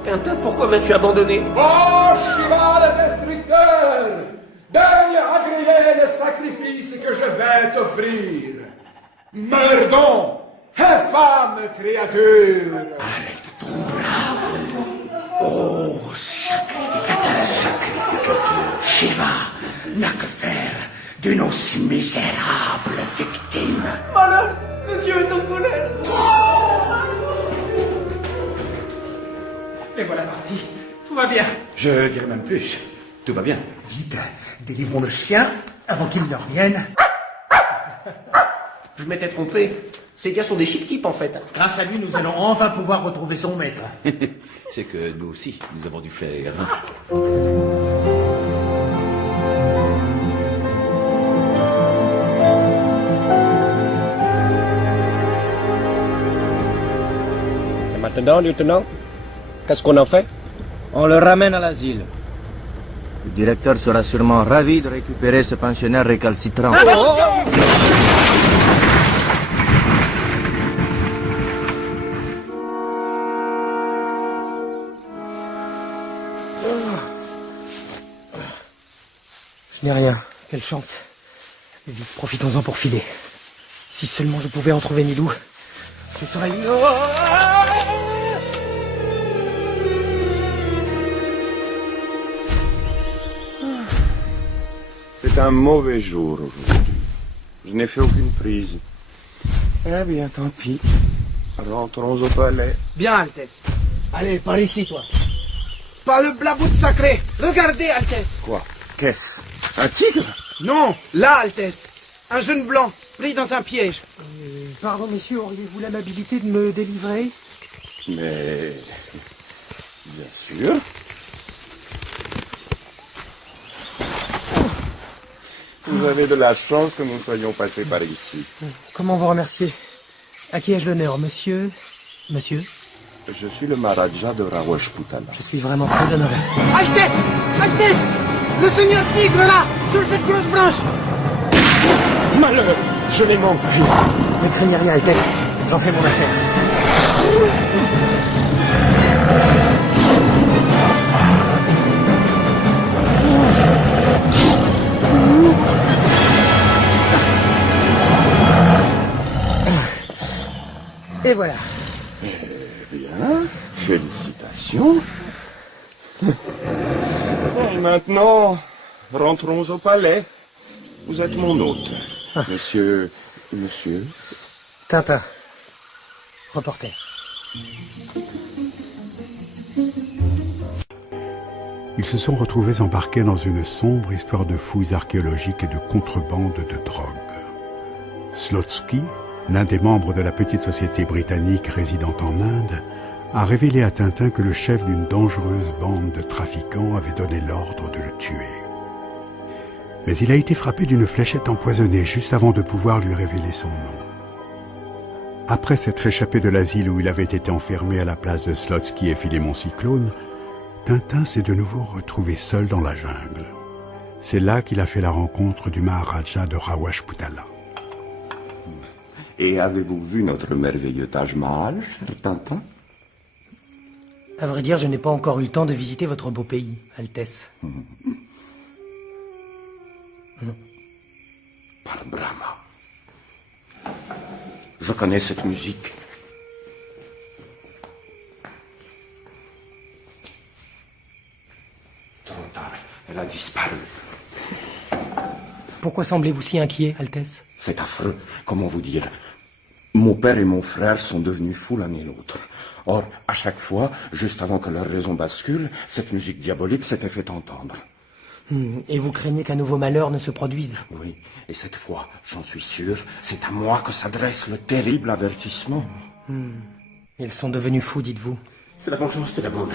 Tintin, pourquoi m'as-tu abandonné? Oh Shiva le destructeur, daigne agréer le sacrifice que je vais t'offrir. Meurs donc, infâme créature. Oh, sacrificateur, Shiva n'a que faire d'une aussi misérable victime. Malheur, le dieu est en colère. Et voilà parti. Tout va bien. Je dirais même plus. Tout va bien. Vite, délivrons le chien avant qu'il ne revienne. Je m'étais trompé. Ces gars sont des chic-types, en fait. Grâce à lui, nous allons enfin pouvoir retrouver son maître. C'est que nous aussi, nous avons du flair. Et maintenant, lieutenant, qu'est-ce qu'on en fait? On le ramène à l'asile. Le directeur sera sûrement ravi de récupérer ce pensionnaire récalcitrant. Je n'ai rien. Quelle chance. Vite, profitons-en pour filer. Si seulement je pouvais retrouver Milou, je serais... C'est un mauvais jour aujourd'hui. Je n'ai fait aucune prise. Eh bien, tant pis. Rentrons au palais. Bien, Altesse. Allez, par ici, toi. Pas le blabout sacré. Regardez, Altesse. Quoi? Qu'est-ce? Un tigre? Non, là, Altesse. Un jeune blanc, pris dans un piège. Pardon, messieurs, auriez-vous l'amabilité de me délivrer? Mais... bien sûr. Vous avez de la chance que nous soyons passés par ici. Comment vous remercier? À qui ai-je l'honneur, monsieur? Monsieur? Je suis le Maharaja de Rawashputana. Je suis vraiment très honoré. Altesse! Altesse! Le seigneur tigre, là, sur cette grosse branche! Malheur! Je l'ai manqué. Ne craignez rien, Altesse. J'en fais mon affaire. Et voilà. Eh bien, félicitations. Et maintenant, rentrons au palais. Vous êtes mon hôte. Monsieur... Tintin. Reporter. Ils se sont retrouvés embarqués dans une sombre histoire de fouilles archéologiques et de contrebande de drogue. Slotsky, l'un des membres de la petite société britannique résidant en Inde, a révélé à Tintin que le chef d'une dangereuse bande de trafiquants avait donné l'ordre de le tuer. Mais il a été frappé d'une fléchette empoisonnée juste avant de pouvoir lui révéler son nom. Après s'être échappé de l'asile où il avait été enfermé à la place de Slotsky et Philémon Cyclone, Tintin s'est de nouveau retrouvé seul dans la jungle. C'est là qu'il a fait la rencontre du Maharaja de Rawashputana. Et avez-vous vu notre merveilleux Taj Mahal, cher Tintin? À vrai dire, je n'ai pas encore eu le temps de visiter votre beau pays, Altesse. Par Brahma. Je connais cette musique. Trop tard, elle a disparu. Pourquoi semblez-vous si inquiet, Altesse? C'est affreux. Comment vous dire? Mon père et mon frère sont devenus fous l'un et l'autre. Or, à chaque fois, juste avant que leur raison bascule, cette musique diabolique s'était fait entendre. Et vous craignez qu'un nouveau malheur ne se produise? Oui, et cette fois, j'en suis sûr, c'est à moi que s'adresse le terrible avertissement. Ils sont devenus fous, dites-vous? C'est la vengeance de la bande.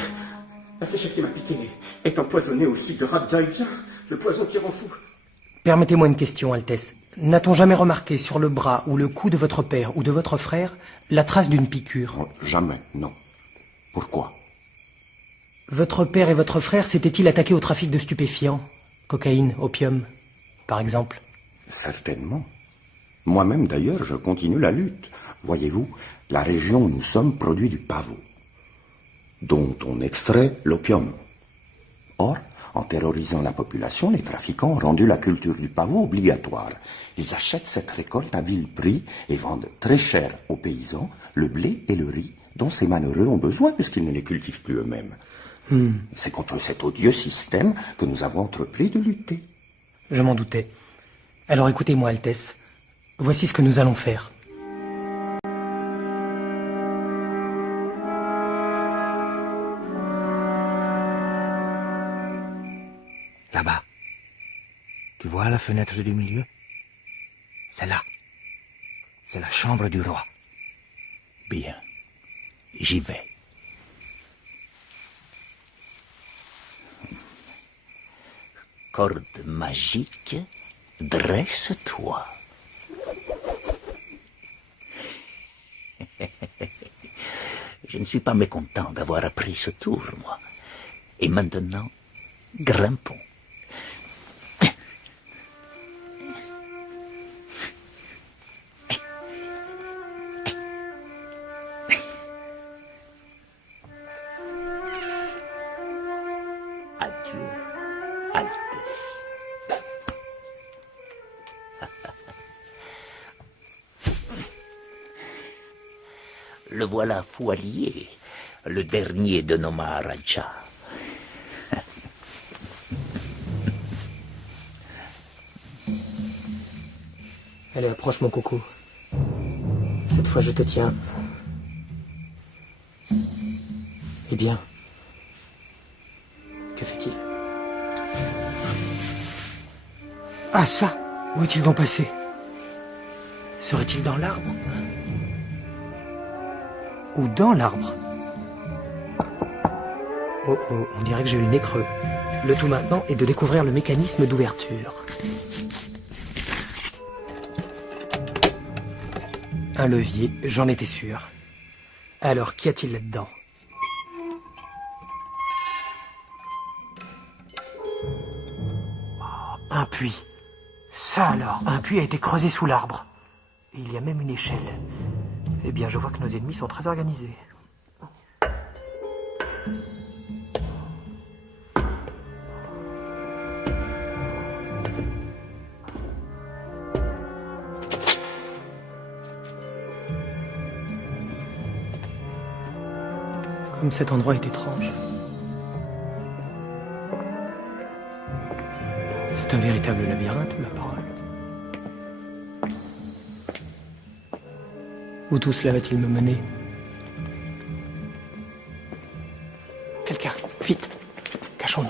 La fléchette qui m'a piqué est empoisonnée au sud de Radjaïja, le poison qui rend fou. Permettez-moi une question, Altesse. N'a-t-on jamais remarqué sur le bras ou le cou de votre père ou de votre frère la trace d'une piqûre? Oh, jamais, non. Pourquoi? Votre père et votre frère s'étaient-ils attaqués au trafic de stupéfiants? Cocaïne, opium, par exemple? Certainement. Moi-même, d'ailleurs, je continue la lutte. Voyez-vous, la région où nous sommes produit du pavot, dont on extrait l'opium. Or, en terrorisant la population, les trafiquants ont rendu la culture du pavot obligatoire. Ils achètent cette récolte à vil prix et vendent très cher aux paysans le blé et le riz dont ces malheureux ont besoin puisqu'ils ne les cultivent plus eux-mêmes. C'est contre cet odieux système que nous avons entrepris de lutter. Je m'en doutais. Alors écoutez-moi, Altesse. Voici ce que nous allons faire. Là-bas. Tu vois la fenêtre du milieu? C'est là. C'est la chambre du roi. Bien. J'y vais. Corde magique, dresse-toi. Je ne suis pas mécontent d'avoir appris ce tour, moi. Et maintenant, grimpons. Adieu, Altesse. Le voilà Foualier, le dernier de nos Maharajas. Allez, approche mon coco. Cette fois, je te tiens. Eh bien, que fait-il? Ah ça! Où est-il donc passé? Serait-il dans l'arbre? Ou dans l'arbre? Oh oh, on dirait que j'ai eu le nez creux. Le tout maintenant est de découvrir le mécanisme d'ouverture. Un levier, j'en étais sûr. Alors, qu'y a-t-il là-dedans? Oh, un puits. Ça alors, un puits a été creusé sous l'arbre. Et il y a même une échelle. Eh bien, je vois que nos ennemis sont très organisés. Comme cet endroit est étrange. C'est un véritable labyrinthe, ma parole. Où tout cela va-t-il me mener? Quelqu'un, vite, cachons-nous.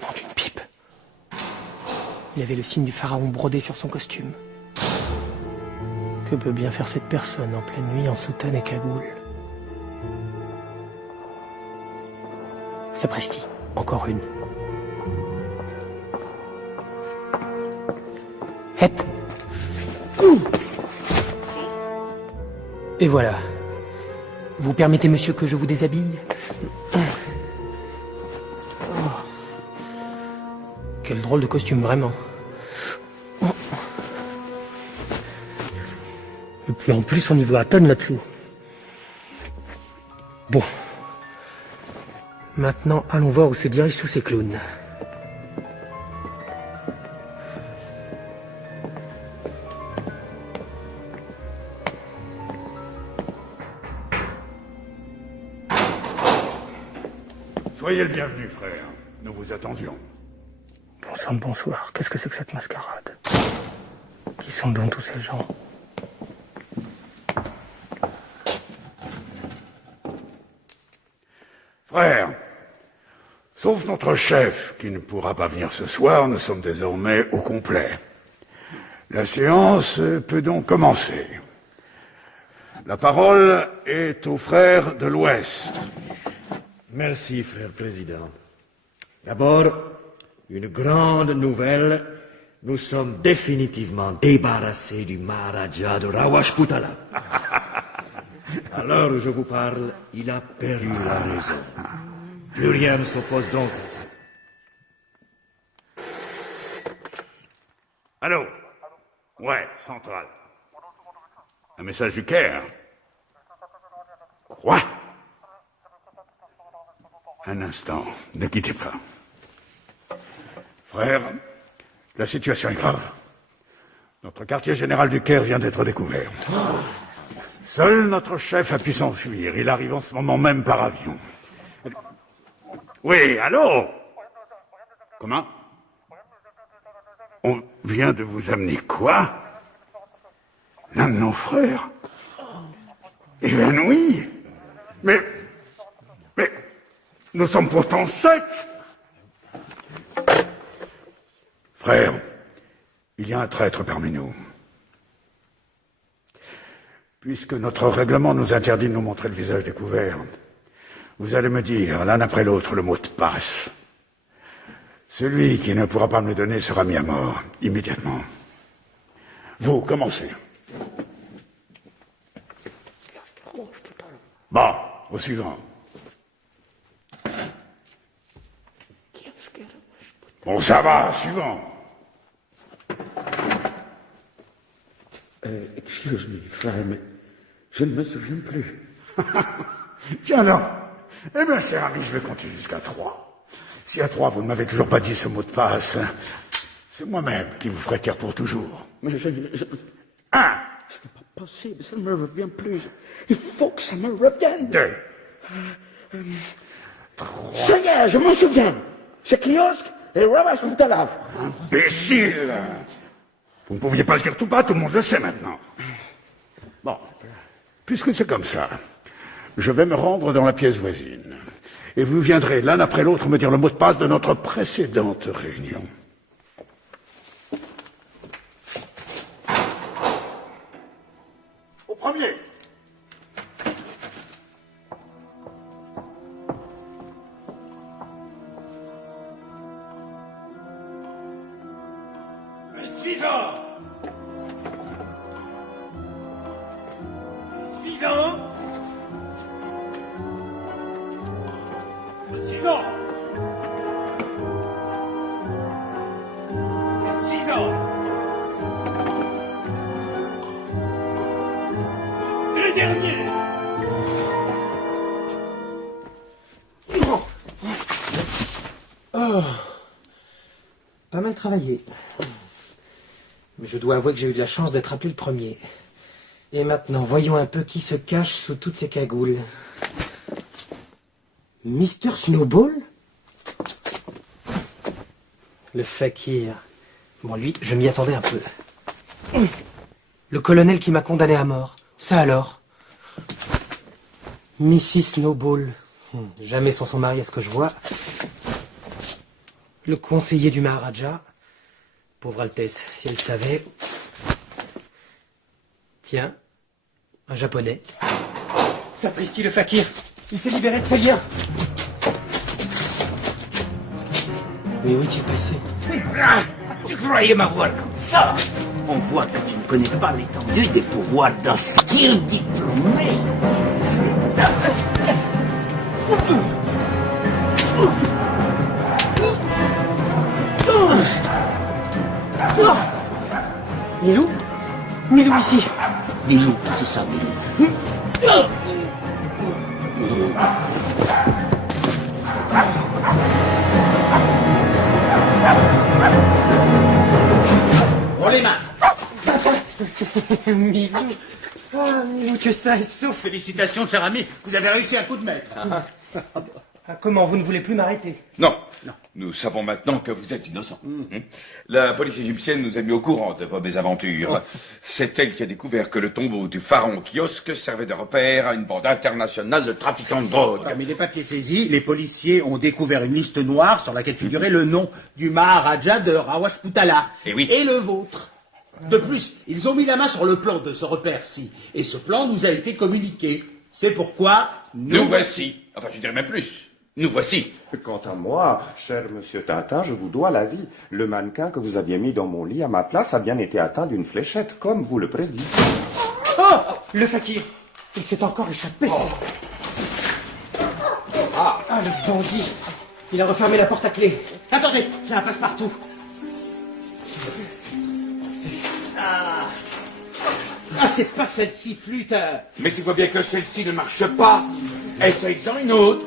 Nom d'une pipe. Il avait le signe du pharaon brodé sur son costume. Que peut bien faire cette personne en pleine nuit en soutane et cagoule? Sapristi, encore une. Hep. Et voilà. Vous permettez, monsieur, que je vous déshabille? Oh. Quel drôle de costume, vraiment. Et puis en plus, on y voit à tonne là-dessous. Bon. Maintenant, allons voir où se dirigent tous ces clowns. Soyez le bienvenu, frère. Nous vous attendions. Bon sang de bonsoir. Qu'est-ce que c'est que cette mascarade? Qui sont donc tous ces gens? Frère, sauf notre chef, qui ne pourra pas venir ce soir, nous sommes désormais au complet. La séance peut donc commencer. La parole est aux frères de l'Ouest. Merci, frère président. D'abord, une grande nouvelle. Nous sommes définitivement débarrassés du Maharaja de Rawashputala. À l'heure où je vous parle, il a perdu la raison. Plus rien ne s'oppose donc. Allô? Ouais, central. Un message du Caire. Quoi? Un instant, ne quittez pas. Frère, la situation est grave. Notre quartier général du Caire vient d'être découvert. Seul notre chef a pu s'enfuir. Il arrive en ce moment même par avion. Oui, allô? Comment? On vient de vous amener quoi? L'un de nos frères? Évanoui? Mais nous sommes pourtant 7. Frère, il y a un traître parmi nous. Puisque notre règlement nous interdit de nous montrer le visage découvert, vous allez me dire l'un après l'autre le mot de passe. Celui qui ne pourra pas me le donner sera mis à mort immédiatement. Vous, commencez. Bon, au suivant. Bon, ça va, suivant. Excuse me, frère, mais je ne me souviens plus. Tiens donc. Eh bien, cher ami, je vais compter jusqu'à 3. Si à 3, vous ne m'avez toujours pas dit ce mot de passe, c'est moi-même qui vous ferai taire pour toujours. Mais je... 1. Ce n'est pas possible, ça ne me revient plus. Il faut que ça me revienne. 2. 3. Ça y est, je m'en souviens. C'est kiosque et Rawas Moutala. Imbécile! Vous ne pouviez pas le dire tout bas, tout le monde le sait maintenant. Bon, puisque c'est comme ça, je vais me rendre dans la pièce voisine. Et vous viendrez l'un après l'autre me dire le mot de passe de notre précédente réunion. Au premier. Suivant. Suivant. Suivant. Suivant. Le dernier. Oh. Pas mal travaillé. Mais je dois avouer que j'ai eu de la chance d'être appelé le premier. Et maintenant, voyons un peu qui se cache sous toutes ces cagoules. Mr. Snowball? Le fakir. Bon, lui, je m'y attendais un peu. Le colonel qui m'a condamné à mort. Ça alors? Mrs. Snowball. Jamais sans son mari à ce que je vois. Le conseiller du Maharaja. Pauvre Altesse, si elle savait. Tiens, un japonais. Sapristi le fakir. Il s'est libéré de ses liens. Mais où est-il passé? Tu croyais m'avoir comme ça? On voit que tu ne connais pas l'étendue des pouvoirs d'un fakir diplômé. Milou? Milou ici. Milou, c'est ça, Milou. Prends les mains. Milou. Ah, Milou, tu es sain et sauf. Félicitations, cher ami. Vous avez réussi un coup de maître. Ah, comment, vous ne voulez plus m'arrêter? Non. Nous savons maintenant que vous êtes innocent. La police égyptienne nous a mis au courant de vos mésaventures. C'est elle qui a découvert que le tombeau du pharaon Kiosque servait de repère à une bande internationale de trafiquants de drogue. Mais les papiers saisis, les policiers ont découvert une liste noire sur laquelle figurait le nom du Maharaja de Rawashputala. Et oui. Et le vôtre. De plus, ils ont mis la main sur le plan de ce repère-ci. Et ce plan nous a été communiqué. C'est pourquoi nous voici. Enfin, je dirais même plus. Nous voici. Quant à moi, cher monsieur Tintin, je vous dois la vie. Le mannequin que vous aviez mis dans mon lit à ma place a bien été atteint d'une fléchette, comme vous le prédisiez. Oh! Le fakir! Il s'est encore échappé. Ah, le bandit! Il a refermé la porte à clé. Attendez, j'ai un passe-partout. Ah, c'est pas celle-ci, flûte. Mais tu vois bien que celle-ci ne marche pas. Essaye-en une autre.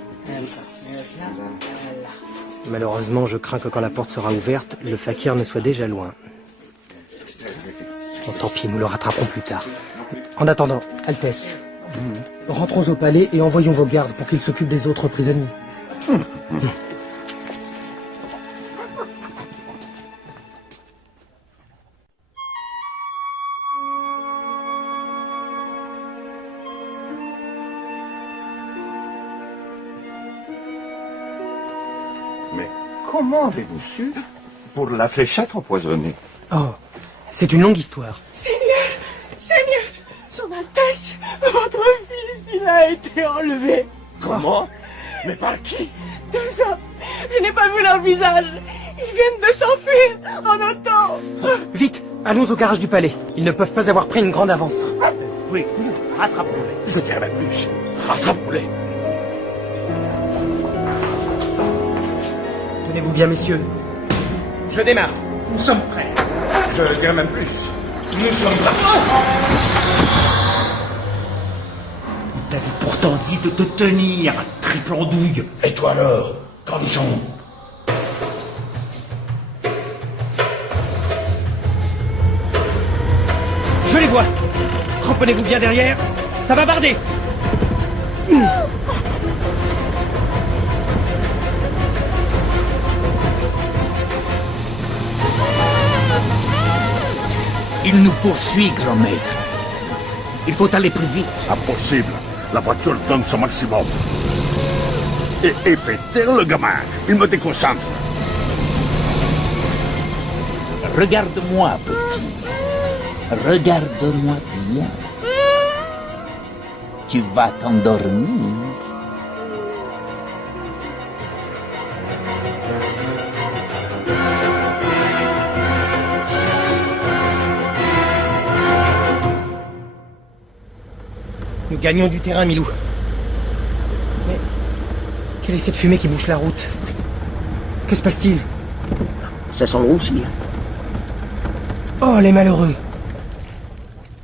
Malheureusement, je crains que quand la porte sera ouverte, le fakir ne soit déjà loin. Bon, tant pis, nous le rattraperons plus tard. En attendant, Altesse, rentrons au palais et envoyons vos gardes pour qu'ils s'occupent des autres prisonniers. Comment avez-vous su? Pour la fléchette empoisonnée. Oh, c'est une longue histoire. Seigneur, Son Altesse, votre fils, il a été enlevé. Comment? Mais par qui? 2 hommes. Je n'ai pas vu leur visage. Ils viennent de s'enfuir en auto. Vite, allons au garage du palais. Ils ne peuvent pas avoir pris une grande avance. Oui, rattrapons-les. Je dirais même plus. Rattrapons-les. Tenez-vous bien, messieurs. Je démarre. Nous sommes prêts. Je dirais même plus. Nous sommes prêts. On t'avait pourtant dit de te tenir, triple andouille. Et toi alors, cornichon? Je les vois. Cramponnez-vous bien derrière. Ça va barder. Il nous poursuit, grand maître. Il faut aller plus vite. Impossible. La voiture donne son maximum. Et fait taire le gamin. Il me déconcentre. Regarde-moi, petit. Regarde-moi bien. Tu vas t'endormir. Nous gagnons du terrain, Milou. Mais quelle est cette fumée qui bouche la route? Que se passe-t-il? Ça sent le roussi. Oh, les malheureux!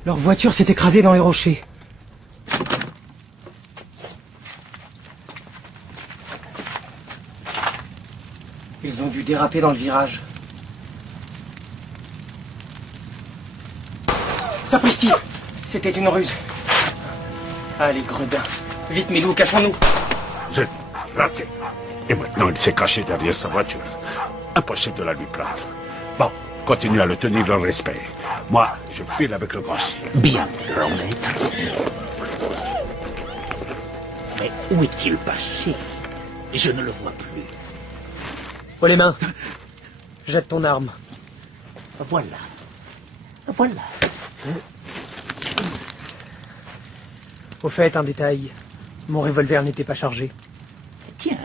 Leur voiture s'est écrasée dans les rochers. Ils ont dû déraper dans le virage. Sapristi! C'était une ruse. Ah, les gredins. Vite, Milou, cachons-nous. Zut, raté. Et maintenant, il s'est caché derrière sa voiture. Impossible de la lui prendre. Bon, continue à le tenir dans le respect. Moi, je file avec le gosse. Bien, grand maître. Mais où est-il passé? Je ne le vois plus. Oh, les mains. Jette ton arme. Voilà. Voilà. Au fait, un détail. Mon revolver n'était pas chargé. Tiens,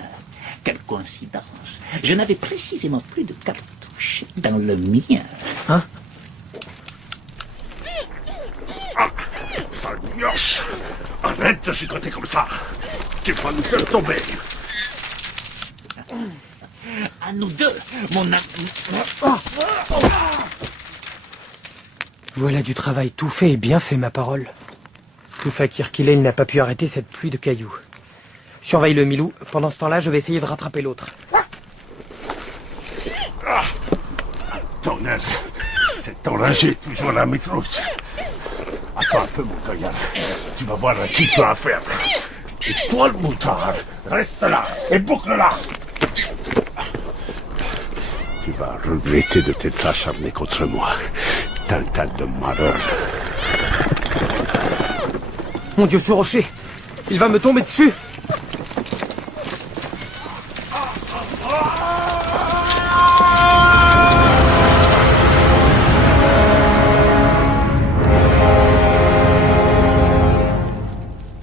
quelle coïncidence. Je n'avais précisément plus de cartouches dans le mien. Hein? Ah, sale mioche. Arrête de chicoter comme ça. Tu vas nous faire tomber. À nous deux, mon ami. Voilà du travail tout fait et bien fait, ma parole. Tout fakir qu'il est, il n'a pas pu arrêter cette pluie de cailloux. Surveille-le, Milou. Pendant ce temps-là, je vais essayer de rattraper l'autre. Ah, ton aide. C'est enragé, toujours la mitrousse. Attends un peu, mon gaillard. Tu vas voir à qui tu as affaire. Et toi, le moutard, reste là et boucle-la. Tu vas regretter de t'être acharné contre moi. T'as un tas de malheur. Mon Dieu, ce rocher! Il va me tomber dessus!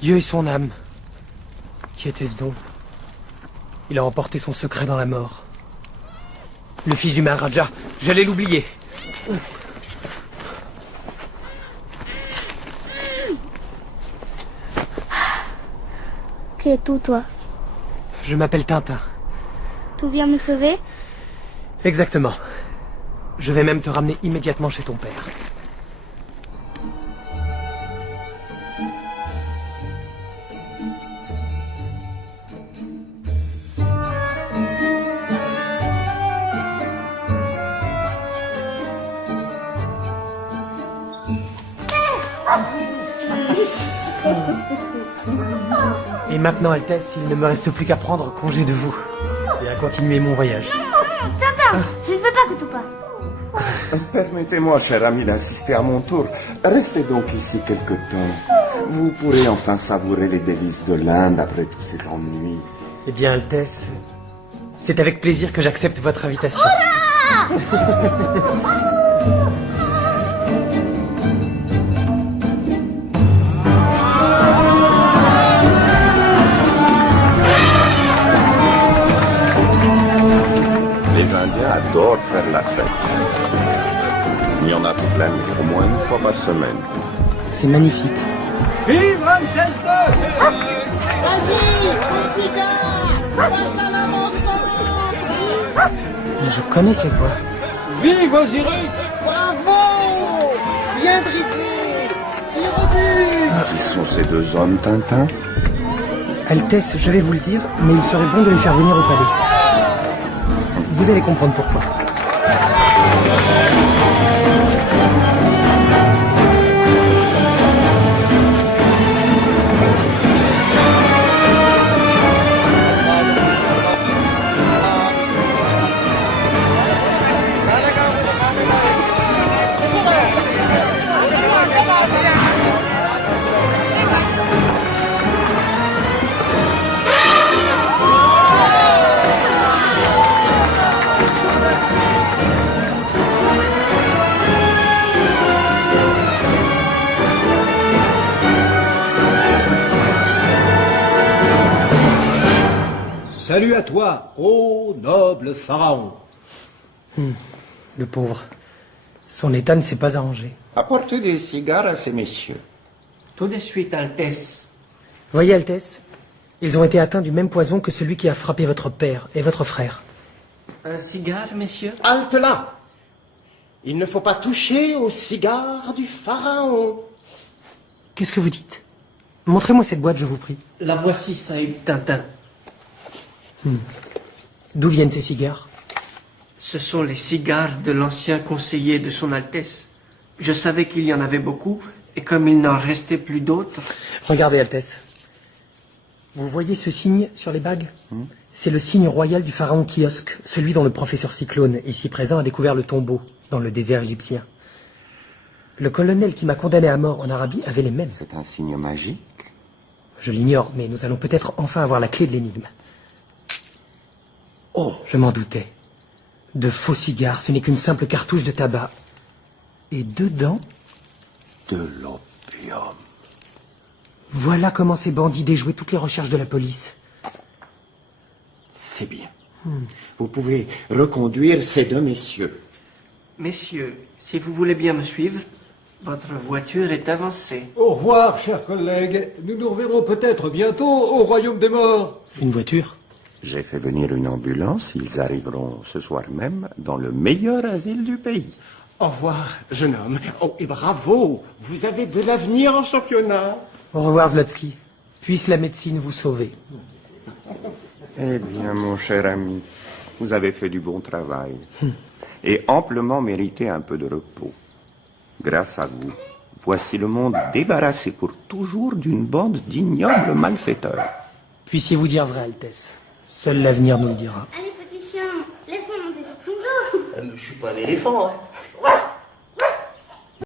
Dieu et son âme. Qui était-ce donc? Il a emporté son secret dans la mort. Le fils du Maharaja, j'allais l'oublier. Qui es-tu, toi? Je m'appelle Tintin. Tu viens me sauver? Exactement. Je vais même te ramener immédiatement chez ton père. Et maintenant, Altesse, il ne me reste plus qu'à prendre congé de vous et à continuer mon voyage. Tintin, je ne veux pas que tu partes. Permettez-moi, cher ami, d'insister à mon tour. Restez donc ici quelque temps. Vous pourrez enfin savourer les délices de l'Inde après tous ces ennuis. Eh bien, Altesse, C'est avec plaisir que j'accepte votre invitation. Les Indiens adorent faire la fête. Il y en a toute l'année, au moins une fois par semaine. C'est magnifique. Vive Ramsès II! Vas-y, petit gars! Passe à l'avant-centre! Mais je connais ces voix. Vive Osiris! Bravo! Bien dribblé! Tire au but! Qui sont ces deux hommes, Tintin? Altesse, je vais vous le dire, mais il serait bon de les faire venir au palais. Vous allez comprendre pourquoi. Salut à toi, ô noble pharaon. Le pauvre. Son état ne s'est pas arrangé. Apportez des cigares à ces messieurs. Tout de suite, Altesse. Voyez, Altesse, ils ont été atteints du même poison que celui qui a frappé votre père et votre frère. Un cigare, messieurs? Halte là! Il ne faut pas toucher au cigare du pharaon. Qu'est-ce que vous dites? Montrez-moi cette boîte, je vous prie. La voici, Saïd Tintin. D'où viennent ces cigares? Ce sont les cigares de l'ancien conseiller de son Altesse. Je savais qu'il y en avait beaucoup, et comme il n'en restait plus d'autres... Regardez, Altesse. Vous voyez ce signe sur les bagues? C'est le signe royal du pharaon Kiosque, celui dont le professeur Cyclone, ici présent, a découvert le tombeau dans le désert égyptien. Le colonel qui m'a condamné à mort en Arabie avait les mêmes. C'est un signe magique? Je l'ignore, mais nous allons peut-être enfin avoir la clé de l'énigme. Oh, je m'en doutais. De faux cigares, ce n'est qu'une simple cartouche de tabac. Et dedans... De l'opium. Voilà comment ces bandits déjouaient toutes les recherches de la police. C'est bien. Vous pouvez reconduire ces deux messieurs. Messieurs, si vous voulez bien me suivre, votre voiture est avancée. Au revoir, chers collègues. Nous nous reverrons peut-être bientôt au royaume des morts. Une voiture? J'ai fait venir une ambulance. Ils arriveront ce soir même dans le meilleur asile du pays. Au revoir, jeune homme. Oh, et bravo! Vous avez de l'avenir en championnat. Au revoir, Zlotsky. Puisse la médecine vous sauver. Eh bien, mon cher ami, vous avez fait du bon travail. Et amplement mérité un peu de repos. Grâce à vous, voici le monde débarrassé pour toujours d'une bande d'ignobles malfaiteurs. Puissiez-vous dire vrai, Altesse. Seul l'avenir nous le dira. Allez, petit chien, laisse-moi monter sur ton dos. Je suis pas un éléphant, hein.